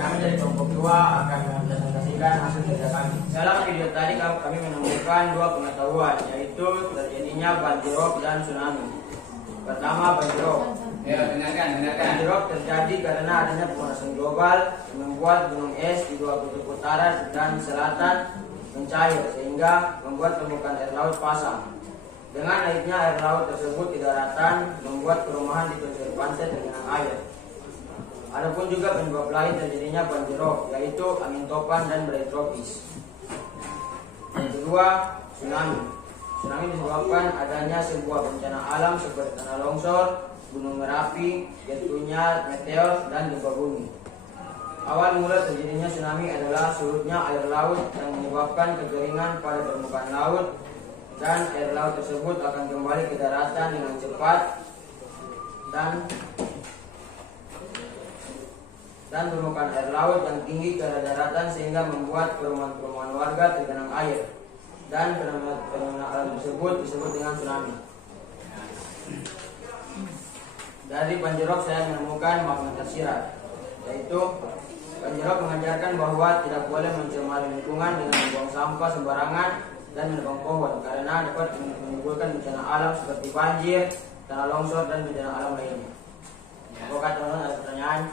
Kami dari kelompok 2 akan mempresentasikan hasil kerja kami. Dalam video tadi kami menemukan 2 pengetahuan, yaitu terjadinya banjirop dan tsunami. Pertama, banjirop. Dengarkan. Banjirop terjadi karena adanya pemanasan global yang membuat gunung es di 2 kutub utara dan selatan mencair, sehingga membuat permukaan air laut pasang. Dengan naiknya air laut tersebut di daratan, membuat perumahan di pesisir pantai tergenang air. Adapun juga penyebab lain terjadinya banjirop, yaitu angin topan dan badai tropis. Yang kedua, tsunami. Tsunami disebabkan adanya sebuah bencana alam seperti tanah longsor, gunung berapi, jatuhnya meteor, dan gempa bumi. Awal mula terjadinya tsunami adalah surutnya air laut yang menyebabkan kekeringan pada permukaan laut, dan air laut tersebut akan kembali ke daratan dengan cepat dan permukaan air laut yang tinggi ke arah daratan sehingga membuat perumahan-perumahan warga tergenang air, dan fenomena alam tersebut disebut dengan tsunami. Dari banjirop saya menemukan makna tersirat, yaitu banjirop mengajarkan bahwa tidak boleh mencemari lingkungan dengan membuang sampah sembarangan dan menebang pohon karena dapat menimbulkan bencana alam seperti banjir, tanah longsor, dan bencana alam lainnya. Apakah teman-teman ada pertanyaan?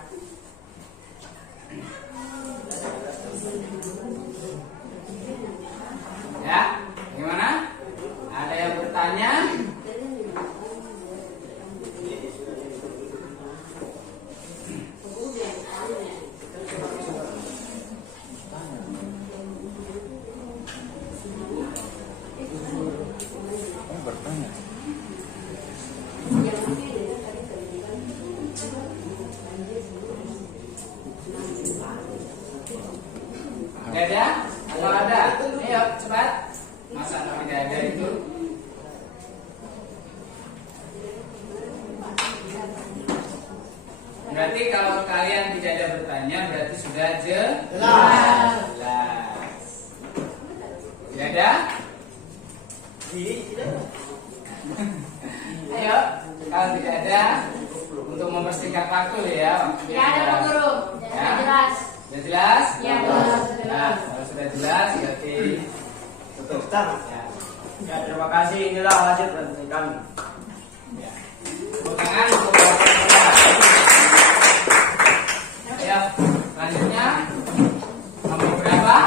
Ya, gimana? Ada yang bertanya? Bertanya. Gak ada? Kalau ada, ayo cepat. Masa tidak ada itu? Berarti kalau kalian tidak ada bertanya, berarti sudah jelas. Tidak ada? Ayo, kalau tidak ada, untuk mempersingkat waktu ya. Tidak ada Pak Guru. Ya. Jelas. Sudah jelas? Ya. Nah, kalau sudah jelas, berarti tutup. Ya. Ya, terima kasih. Inilah hasil presentasi kami. Ya. Tepuk tangan untuk kelompok kedua. Ya, selanjutnya kelompok berapa?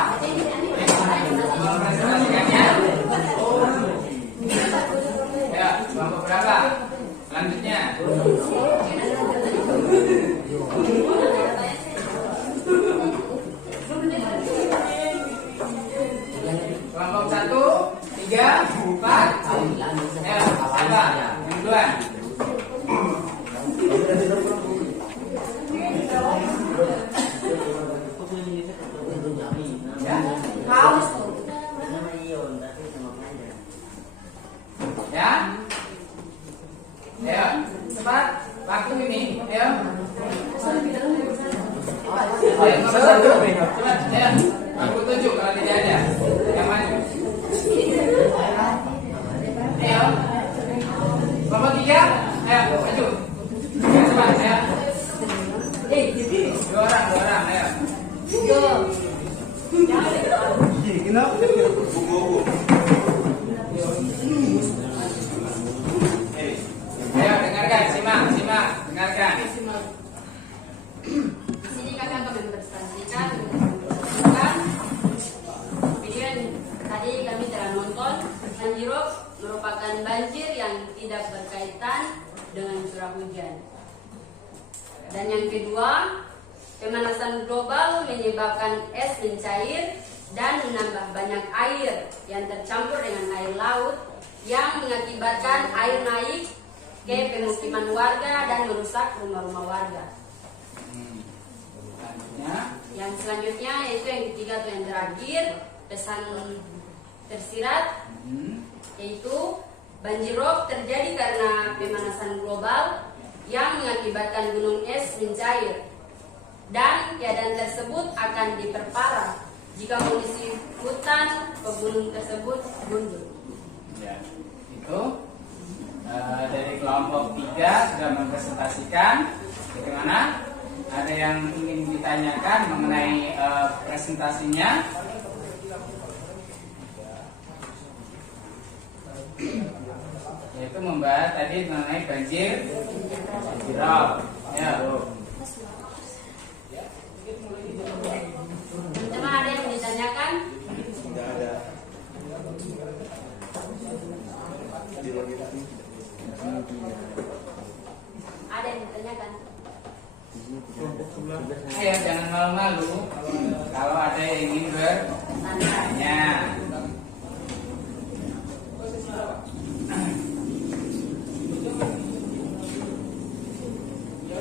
Mempresentasikannya. Ya, kelompok berapa? Selanjutnya. Kelompok 1, 3, 4. Ya, siapa? Yang duluan. Ya. Haus tuh. Ya. Ayo, cepat. Waktu ini. Ayo. Ayo, nomor 1. Cepat. Ayo. Aku tunjuk kalau tidak ada. Yang maju. Ayo. Nomor 3. Ayo, maju. Ya, cepat. Ayo. Dua orang. Ayo. Ayo, dengarkan, simak, dengarkan. Di sini kami akan mempresentasikan video yang tadi kami telah nonton. Banjirop merupakan banjir yang tidak berkaitan dengan curah hujan. Dan yang kedua, pemanasan global menyebabkan es mencair dan menambah banyak air yang tercampur dengan air laut yang mengakibatkan air naik ke pemukiman warga dan merusak rumah-rumah warga. Selanjutnya. Yang selanjutnya yaitu yang ketiga atau yang terakhir, pesan tersirat, yaitu banjirop terjadi karena pemanasan global yang mengakibatkan gunung es mencair, dan keadaan tersebut akan diperparah jika kondisi hutan pegunung tersebut mundur. Ya, itu dari kelompok 3 sudah mempresentasikan. Bagaimana? Ada yang ingin ditanyakan mengenai presentasinya? Yaitu membahas tadi mengenai banjirop. Ya. Teman-teman ada yang ditanyakan? Tidak ada. Ada yang ditanyakan? Ayo jangan malu-malu kalau ada yang ingin bertanya.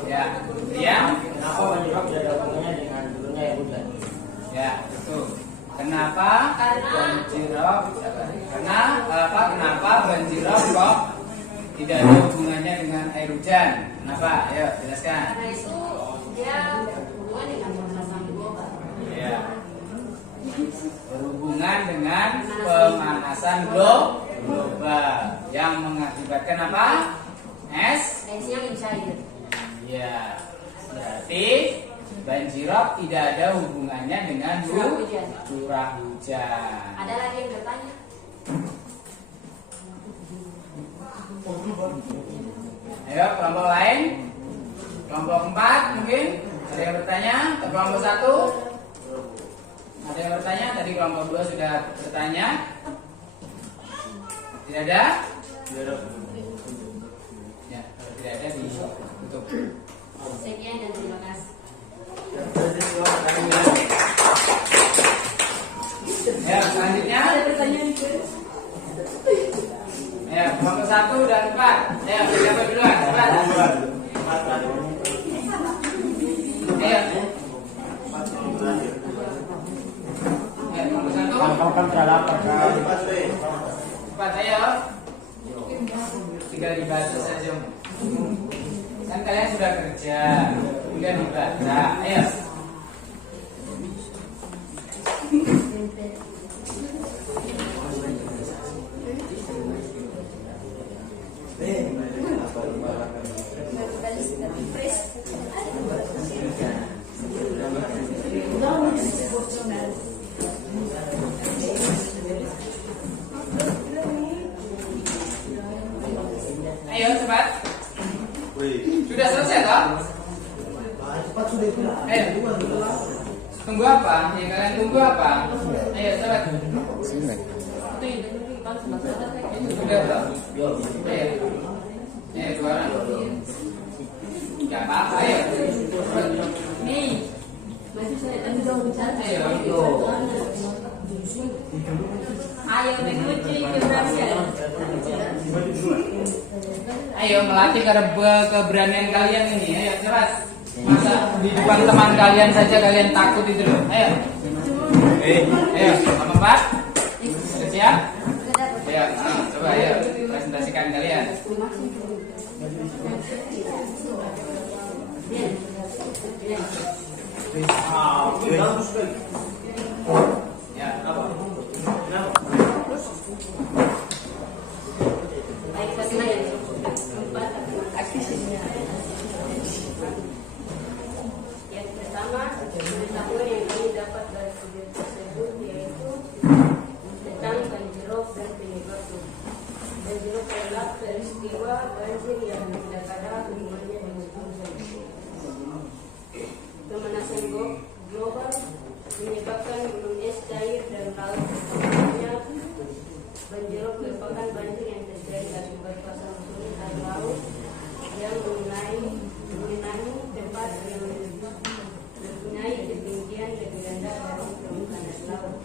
Ya, ya. Kenapa banjirop tidak ada hubungannya dengan turunnya air hujan? Ya, betul. Kenapa banjirop? Kenapa banjirop kok tidak ada hubungannya dengan air hujan? Kenapa? Ayo jelaskan. Karena itu dia berhubungan dengan pemanasan global. Ya. Berhubungan dengan pemanasan global yang mengakibatkan apa? Esnya mencair. Ya. Berarti banjirop tidak ada hubungannya dengan curah hujan. Ada lagi yang bertanya? Ayo kelompok lain. Kelompok 4 mungkin ada yang bertanya. Kelompok 1 ada yang bertanya. Tadi kelompok 2 sudah bertanya. Tidak ada? Ya, kalau tidak ada ditutup. Sekian dan terima kasih. Ya, selanjutnya. Ya, kelompok 1 dan 4. Ayo, siapa duluan? Cepat. Ayo. Ya, kelompok 1. Kamu kan sudah lapar kan? Cepat, ayo. Tinggal dibaca saja. Kan kalian sudah kerja, tinggal dibaca. Ayo. Ayo cepat. Sudah selesai toh? Ayo. Tunggu apa? Ya kalian tunggu apa? Ayo cepat. Itu sudah toh? Ayo. Ayo suara. Gak apa-apa ya. Nih, masih saya tadi dong bicara. Ayo. Ayo menguji keberanian. Ayo melatih keberanian kalian ini. Ayo cepat. Masa di depan teman kalian saja kalian takut itu loh. Ayo. Ayo, kelompok 4. Sudah siap? Ayo, coba ayo presentasikan kalian. Ya, apa? Baik, saya yang keempat. Yang pertama, pengetahuan yang kami dapat dari video tersebut yaitu tentang banjirop dan penyebabnya. Banjirop adalah peristiwa banjir yang tidak ada hubungannya dengan hujan. Pemanasan global menyebabkan gunung es cair dan laut bertambahnya. Banjirop merupakan banjir yang terjadi akibat pasang surut air laut yang mengenai tempat yang mempunyai ketinggian lebih rendah dari permukaan air laut.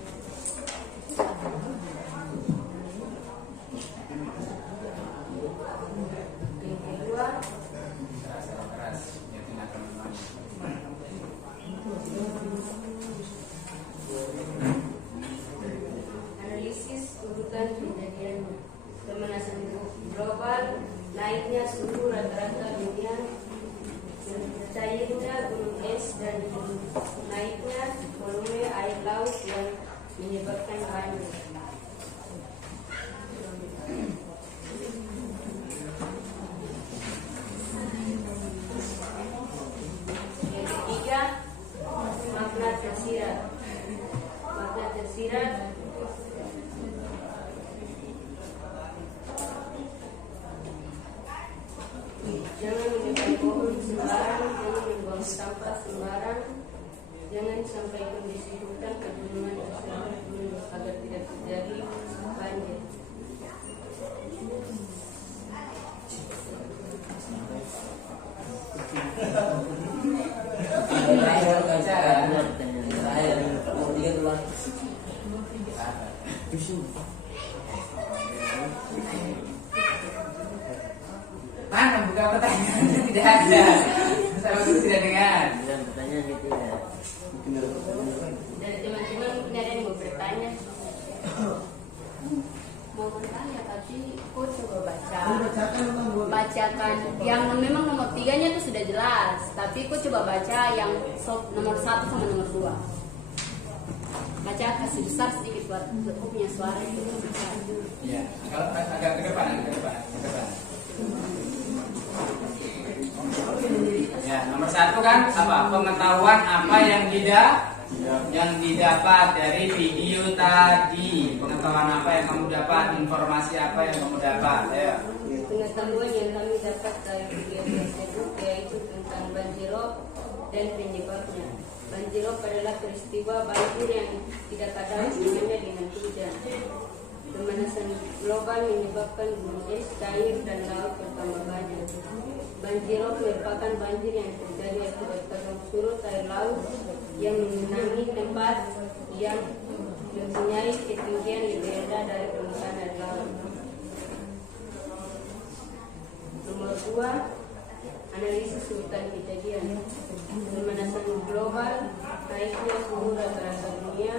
Yang kedua, Keras, ya tindakan memang. analisis urutan kejadian pemanasan global, naiknya suhu rata-rata dunia, cairnya gunung es dan naiknya volume air laut yang menyebabkan banjir. Yang ketiga, makna tersirat. Makna tersirat jangan menebang pohon sembarang, jangan membuang sampah sembarang, jangan sampai kondisi hutan pegunungan tersebut agar tidak terjadi banjir. bicara. Terakhir nomor 3 keluar. Mana buka pertanyaan? Tidak ada. Sama guru tidak dengar. Dan pertanyaan itu ya. Dari teman-teman mungkin ada yang mau bertanya. Mau bertanya tapi kok coba bacakan yang memang nomor 3-nya itu sudah jelas, tapi kok coba baca yang nomor 1 sama nomor 2. Baca kasih besar sedikit buat aku punya suara itu besar. Ya, kalau agak ke depan. Ya, nomor 1 kan apa? Pengetahuan apa yang didapat dari video tadi. Pengetahuan apa yang kamu dapat, informasi apa yang kamu dapat. Ya. Pengetahuan yang kami dapat dari video tersebut yaitu tentang banjirop dan penyebabnya. Banjirop adalah peristiwa banjir yang tidak ada hubungannya dengan hujan. Pemanasan global menyebabkan gunung es, cair, dan laut bertambah banyak. Banjirop merupakan banjir yang terjadi akibat pasang surut air laut yang mengenangi tempat yang mempunyai ketinggian lebih rendah dari permukaan air laut. Nomor 2, analisis urutan kejadian. Pemanasan global, naiknya suhu rata-rata dunia,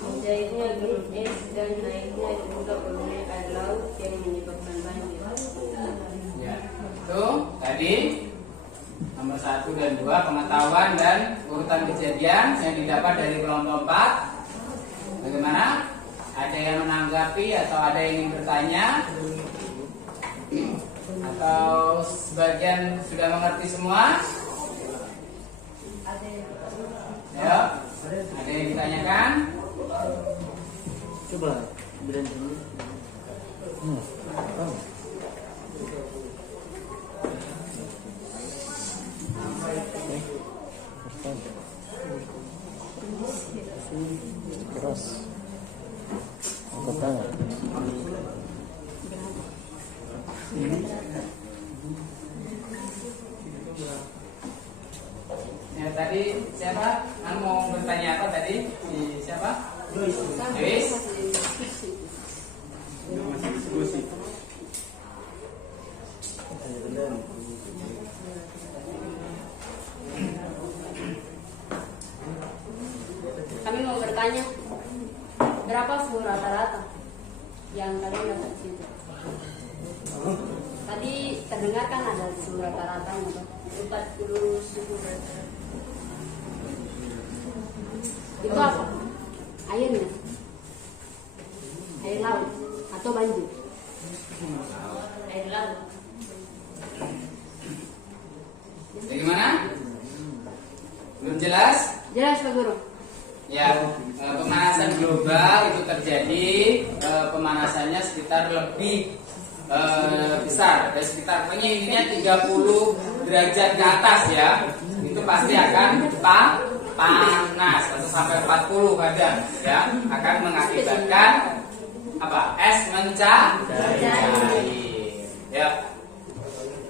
mencairnya gunung es, dan naiknya juga volume air laut yang menyebabkan banjir. Ya. Itu tadi nomor 1 dan 2 pengetahuan dan urutan kejadian yang didapat dari kelompok 4. Bagaimana? Ada yang menanggapi atau ada yang ingin bertanya? Atau sebagian sudah mengerti semua? Ya, ada yang ditanyakan? Coba bilang dulu. Keras. Angkat tangan. Ya tadi siapa? Kan mau bertanya apa tadi? Siapa? Joyce. Masih diskusi. Kami mau bertanya, berapa suhu rata-rata yang kalian dapat di situ? Tadi terdengar kan ada suhu rata-ratanya, 40 suhu rata-rata. Itu apa? Airnya? Air laut atau banjir? Air laut. Bagaimana? Belum jelas? Jelas Pak Guru? Ya, pemanasan global itu terjadi pemanasannya sekitar lebih besar, dari sekitar pokoknya intinya 30 derajat ke atas ya. Itu pasti akan panas atau sampai 40 kadang ya, akan mengakibatkan apa? Es mencair. Ya.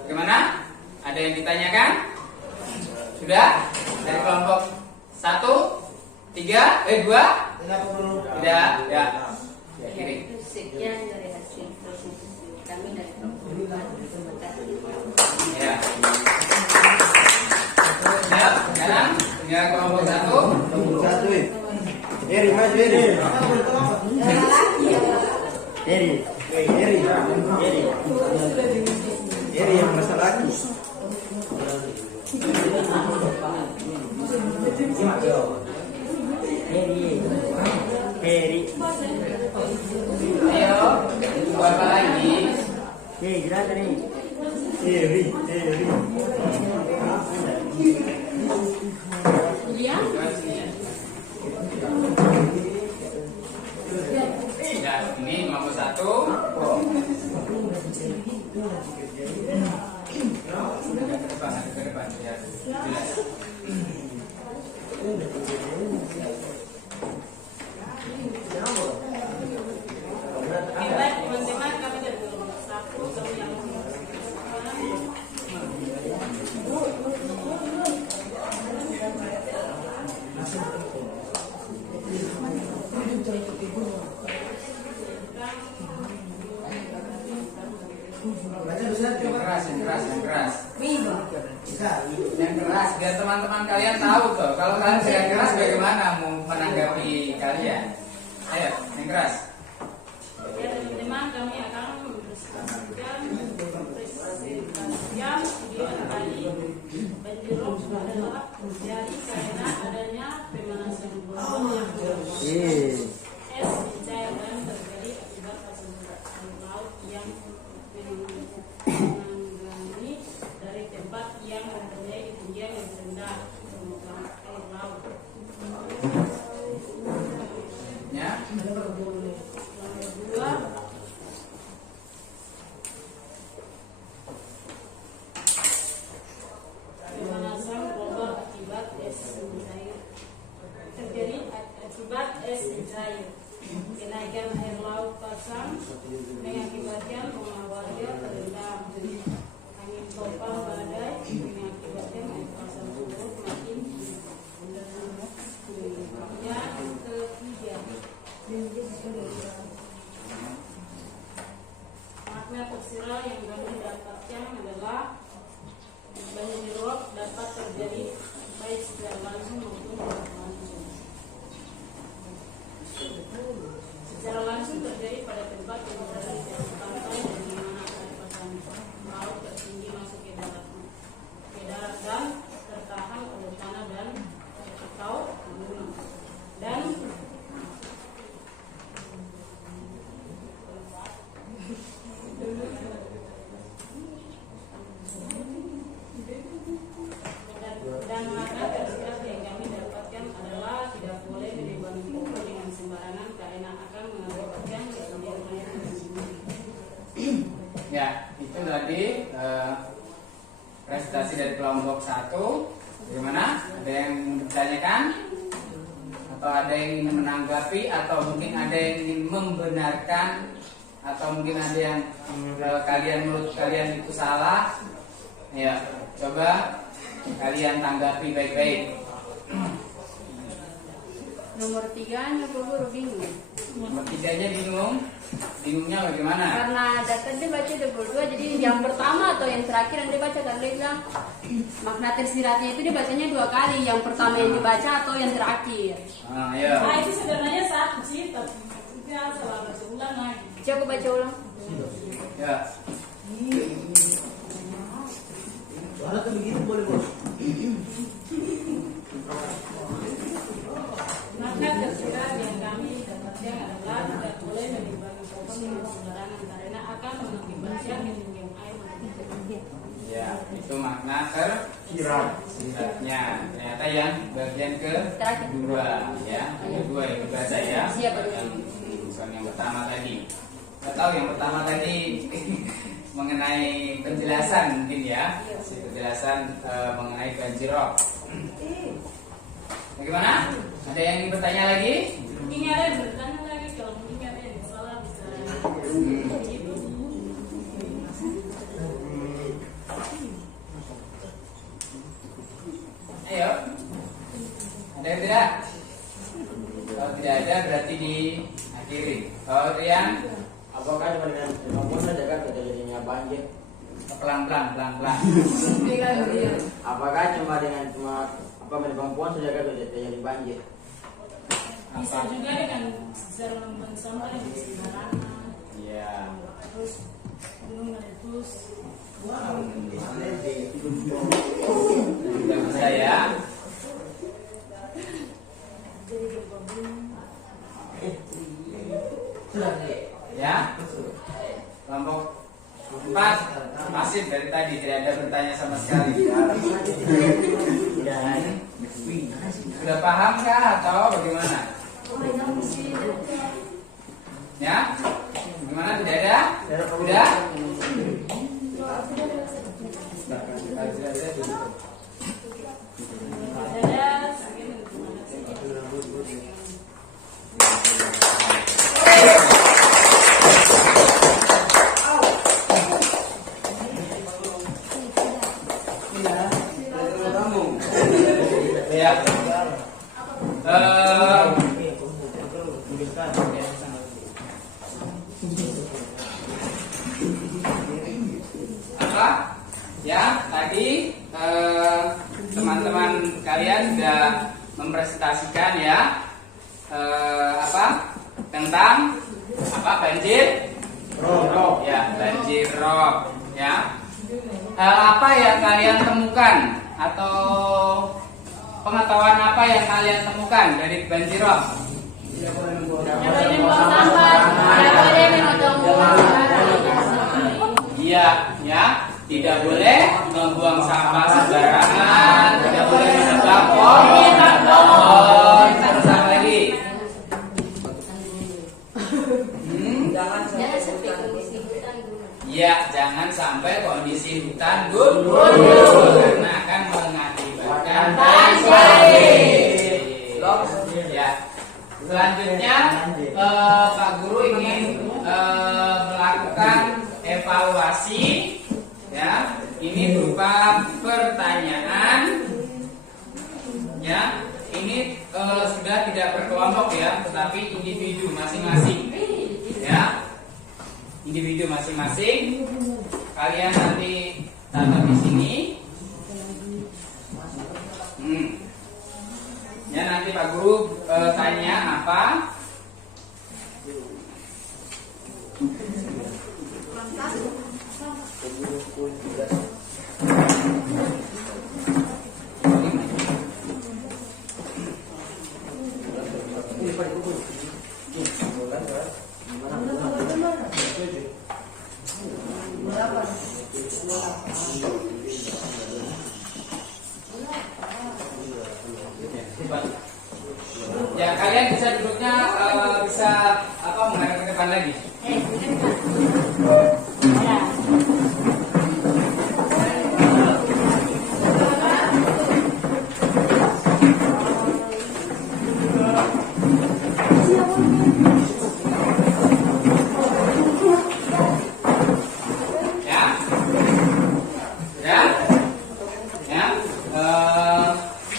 Bagaimana? Ada yang ditanyakan? Sudah? Dari kelompok 1 3, 2? Tidak, ya. Ya, kiri. Sekian dari hasil presentasi kami dari Terima kasih. Ya. Ya, sekarang tinggal kelompok 1. Eri, Mas Eri. Eri yang merasa lagi. Heri. Ayo, berapa lagi? Jelas nih. Eri. Iya. Ya, ini kelompok 1. Ke depan, ya. Jelas. Baik teman-teman, kami dari kelompok 1 kami yang Yang keras biar teman-teman kalian tahu tuh. Kalau kalian tidak keras bagaimana mau menanggapi kalian? Ayo, yang keras. Ya teman-teman, kami akan mempresentasikan yang video kali banjirop adalah dari karena adanya pemanasan global yang es mencairkan terjadi akibat pasang laut yang menangani dari tempat yang mempunyai ketinggian yang rendah permukaan air laut. Ya. Kedua, pemanasan global akibat es mencair terjadi akibat es mencair. Kenaikan air laut pasang mengakibatkan rumah warga terendam. Angin topan badai mengakibatkan air pasang surut makin tinggi. Yang ketiga, makna tersirat yang kami dapatkan adalah banjirop dapat terjadi baik secara langsung maupun tidak langsung. Secara langsung terjadi pada tempat yang berada di tepi pantai dan di mana air pasang laut tertinggi masuk ke darat dan tertahan oleh tanah dan atau gunung. Dan makna tersirat yang kami dapatkan adalah tidak boleh menebang pohon dengan sembarangan karena akan mengakibatkan kerugian air dan sumber. Ya, itu tadi presentasi dari kelompok 1. Bagaimana? Ada yang bertanyakan? Atau ada yang ingin menanggapi? Atau mungkin ada yang ingin membenarkan? Atau mungkin ada yang menurut kalian itu salah? Ya, coba kalian tanggapi baik-baik. Nomor 3 guru bingung. Nomor 3-nya bingung. Bingungnya bagaimana? Karena data dia baca double 2, jadi yang pertama atau yang terakhir yang dia baca kan dia bilang makna tersiratnya itu dia bacanya 2 kali. Yang pertama yang dibaca atau yang terakhir. Ya. Nah itu sebenarnya satu sih, tapi kita salah baca ulang lagi. Coba baca ulang. Ya. Soalnya tuh begitu boleh bos. Makna tersirat yang kami dapatkan adalah tidak boleh menimbangi pohon dengan sembarangan karena akan mengakibatkan ketinggian air. Ya, itu makna tersiratnya. Ternyata yang bagian kedua, ya, yang kedua yang dibaca ya. Yang bukan yang pertama tadi. Atau yang pertama tadi mengenai penjelasan mungkin ya, penjelasan mengenai banjirop. Bagaimana? Ada yang ingin bertanya lagi? Ini ada yang bertanya lagi, kalau mungkin ada yang salah bisa. Ayo. Ada yang tidak? Kalau tidak ada berarti diakhiri. Kalau yang Apakah cuma dengan kemampuan saja kan terjadinya banjir? pelan-pelan. Apakah cuma dengan kemampuan saja kan terjadi banjir? Bisa juga dengan secara membuang sampah yang sembarangan. Iya. Terus gunung meletus. Tidak bisa ya. Jadi bergabung. Ya. Kelompok 4 pasif dari tadi, tidak ada bertanya sama sekali. Sudah paham kah atau bagaimana? Ya? Bagaimana? Tidak ada? Sudah? Ada segini terima kasih. Ya. Ya, tadi teman-teman kalian sudah mempresentasikan ya tentang banjir rob ya, banjir rob ya. Apa yang kalian temukan atau pengetahuan apa yang kalian temukan dari banjir rob? Tidak boleh membuang sampah, tidak boleh memotong Iya, ya, tidak boleh membuang sampah sembarangan, tidak boleh menebang pohon. Terus apa lagi? Jangan sampai kondisi hutan dulu. Ya, jangan sampai kondisi hutan gundul karena akan mengakibatkan banjir. Ya. Selanjutnya Pak Guru ingin melakukan evaluasi ya. Ini berupa pertanyaan ya. Ini sudah tidak berkelompok ya, tetapi individu masing-masing ya. Individu masing-masing. Kalian nanti catat di sini. Ya, nanti Pak Guru tanya apa? Ya, kalian bisa duduknya bisa menghadap ke depan lagi.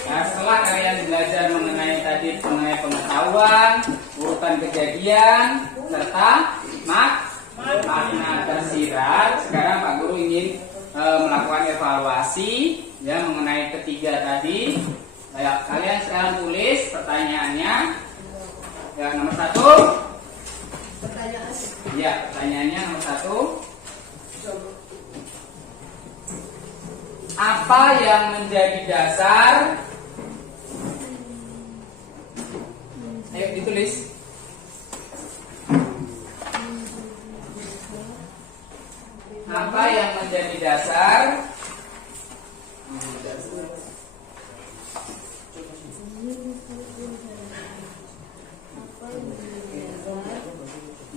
Setelah kalian belajar mengenai pengetahuan, urutan kejadian, serta makna tersirat, sekarang Pak Guru ingin melakukan evaluasi ya mengenai ketiga tadi. Ya, kalian sekarang tulis pertanyaannya. Ya, nomor 1. Ya, pertanyaannya nomor 1. Apa yang menjadi dasar? Ayo ditulis. Apa yang menjadi dasar?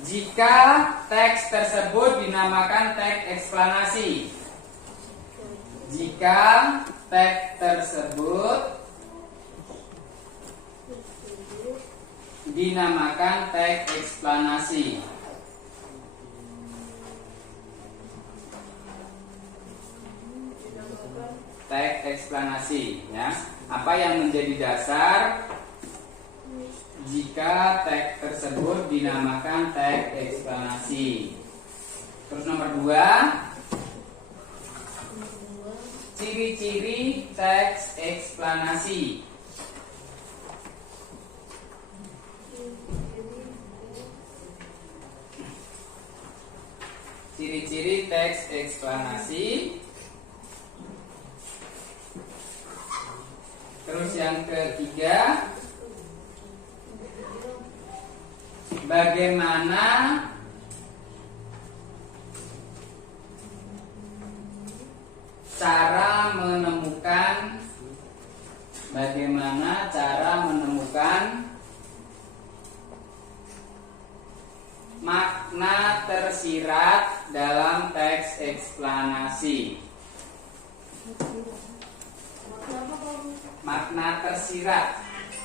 Jika teks tersebut dinamakan teks eksplanasi. Jika teks tersebut dinamakan teks eksplanasi. Teks eksplanasi ya. Apa yang menjadi dasar jika teks tersebut dinamakan teks eksplanasi? Terus nomor 2, ciri-ciri teks eksplanasi. Ciri-ciri teks eksplanasi. Terus yang ketiga, bagaimana cara menemukan makna tersirat dalam teks eksplanasi. Makna tersirat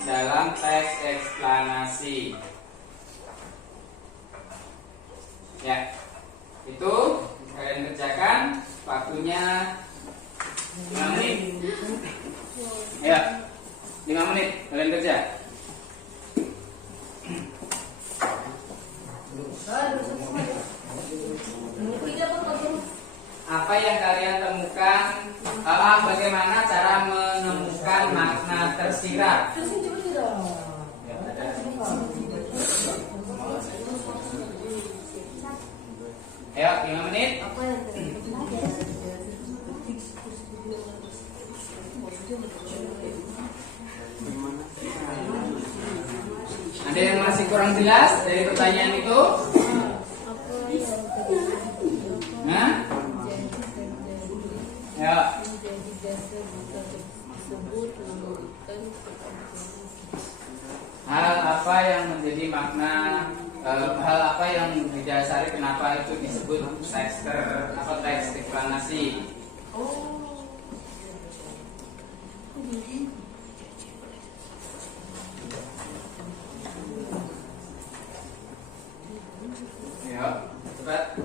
dalam teks eksplanasi. Ya, itu kalian kerjakan. Waktunya 5 menit. Ya, 5 menit kalian kerja. apa yang kalian temukan? Bagaimana cara menemukan makna tersirat? Ayo, 5 menit. Ada yang masih kurang jelas dari pertanyaan itu? Hah? Ya. Hal apa yang menjadi makna, hal apa yang didasari kenapa itu disebut teks atau teks deklamasi? Ya, cepat.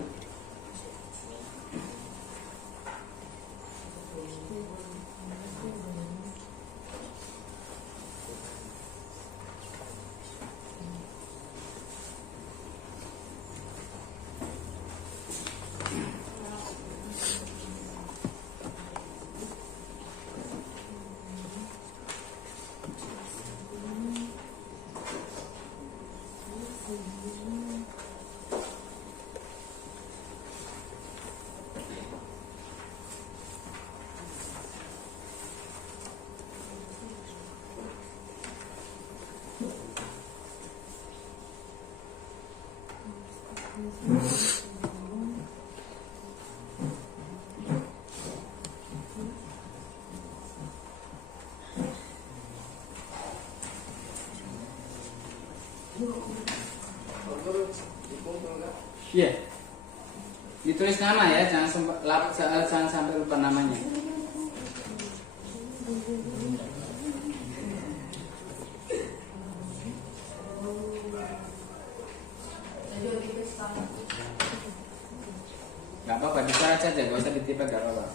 Iya. Ditulis nama ya, jangan sampai lupa namanya. Gak apa-apa, bisa aja, gak usah ditipe, gak apa-apa.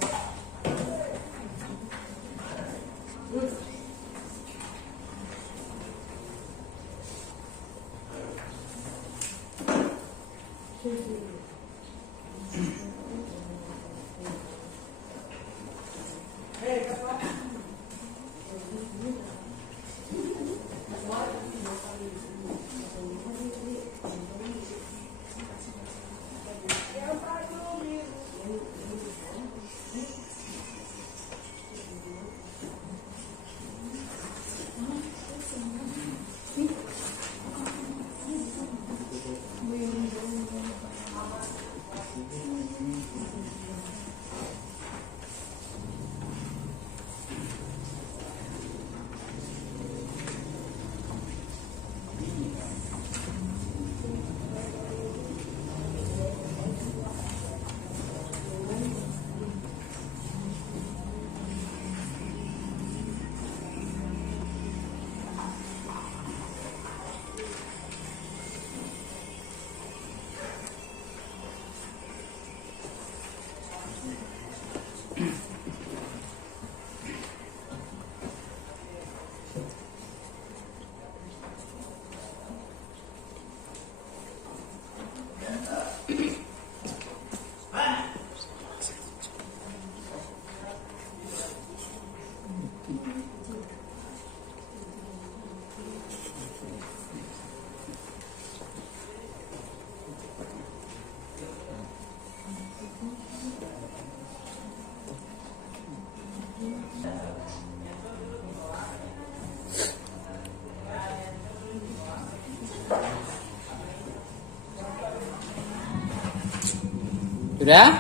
Sudah?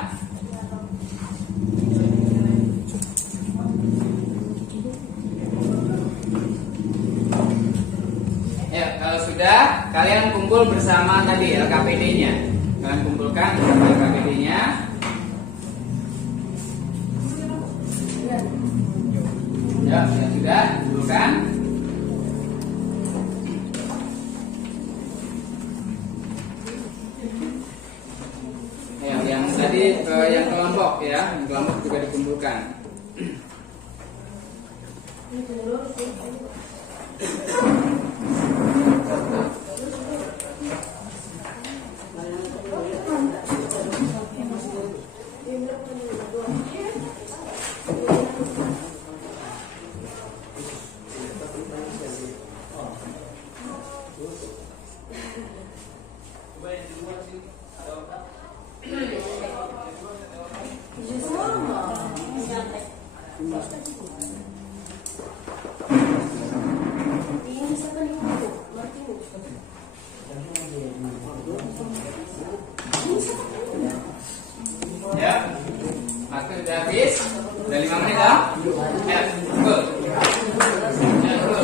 Ya, kalau sudah, kalian kumpul bersama tadi LKPD-nya. Kalian kumpulkan bersama LKPD-nya. Ya, sudah, kumpulkan. Yang kelompok ya, yang kelompok juga dikumpulkan.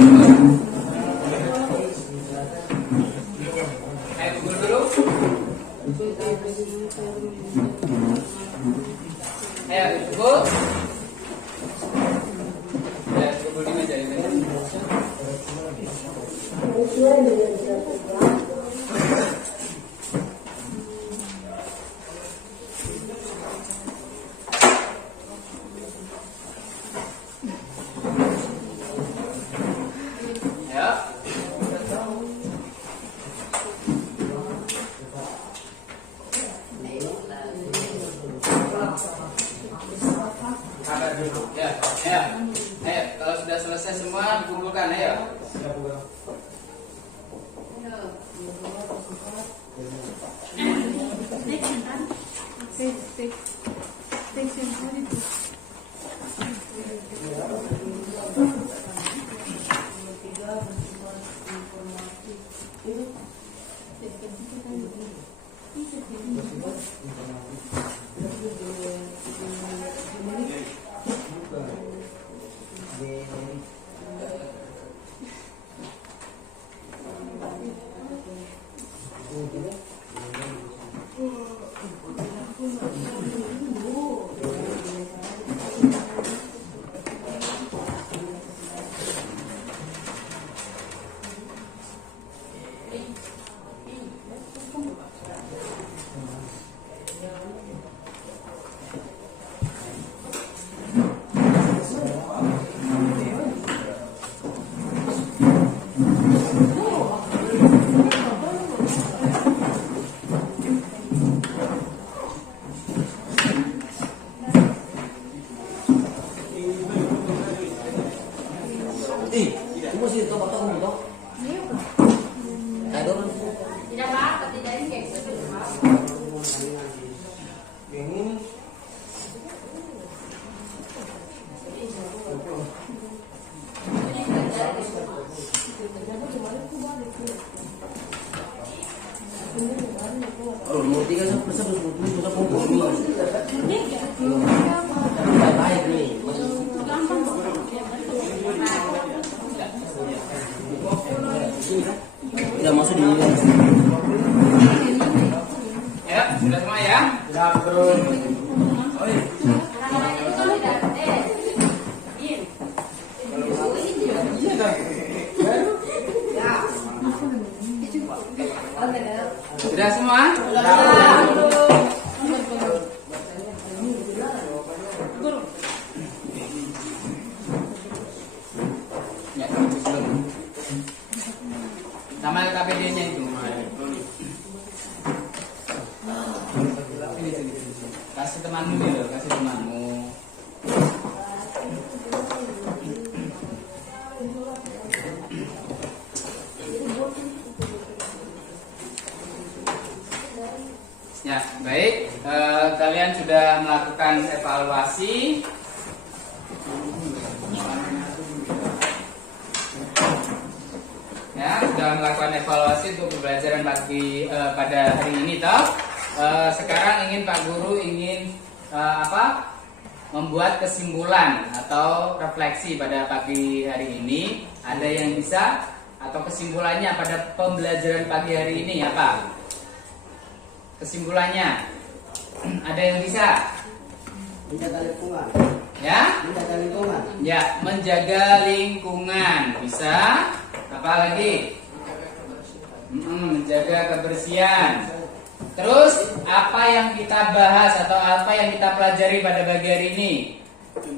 Ayo Google dulu. Ayo Google. Ya, Google di meja ini. Ayo, kalau sudah selesai semua dikumpulkan, ayo. Tidak apa-apa, tidak ini kayak Oh, mau tiga satu baik nih. Tidak masuk di ini. Ya, sudah semua ya? Sudah, Bro. Sudah semua? Ya, belum. Sama KPD-nya itu. Sini. Kasih temanmu dulu, kasih temanmu. Ya, baik. Kalian sudah melakukan evaluasi. Ya, sudah melakukan evaluasi untuk pembelajaran pagi pada hari ini, toh. Sekarang Pak Guru ingin membuat kesimpulan atau refleksi pada pagi hari ini. Ada yang bisa atau kesimpulannya pada pembelajaran pagi hari ini apa? Kesimpulannya, ada yang bisa? Menjaga lingkungan. Ya? Menjaga lingkungan. Ya, menjaga lingkungan. Bisa? Apa lagi? Menjaga kebersihan. Terus, apa yang kita bahas atau apa yang kita pelajari pada pagi hari ini?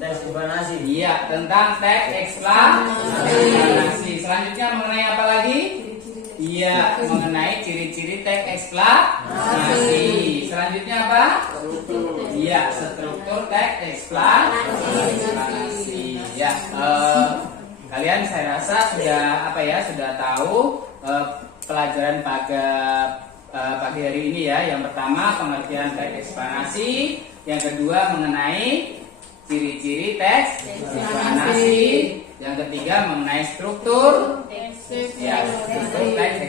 Teks eksplanasi. Iya, tentang teks eksplanasi. Selanjutnya mengenai apa lagi? Iya, mengenai ciri-ciri teks eksplanasi. Selanjutnya apa? Iya, struktur teks eksplanasi. Ya, kalian saya rasa sudah tahu pelajaran pagi hari ini ya. Yang pertama pengertian teks eksplanasi, yang kedua mengenai ciri-ciri teks eksplanasi, yang ketiga mengenai struktur teks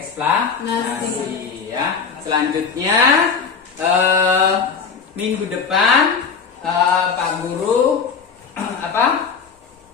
eksplanasi ya. Selanjutnya minggu depan Pak Guru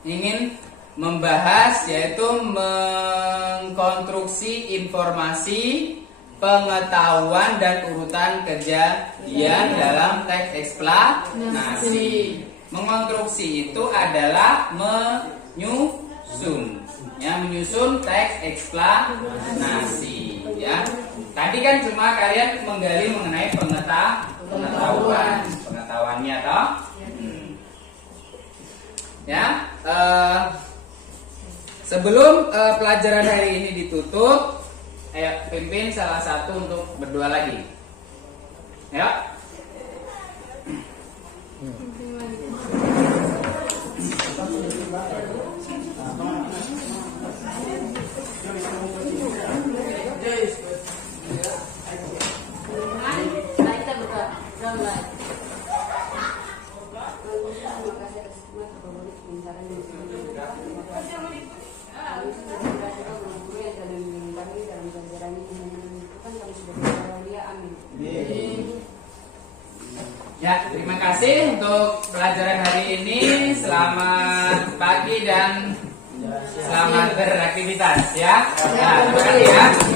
ingin membahas yaitu mengkonstruksi informasi, pengetahuan dan urutan kejadian dalam teks eksplanasi. Mengonstruksi itu adalah menyusun, ya, menyusun teks eksplanasi, ya. Tadi kan cuma kalian menggali mengenai pengetahuannya, toh. Ya, sebelum pelajaran hari ini ditutup, ayo pimpin salah satu untuk berdoa lagi. Ayo. Kita berdoa. Ya, terima kasih untuk pelajaran hari ini. Selamat pagi dan selamat beraktivitas, ya. Ya, terima kasih, ya.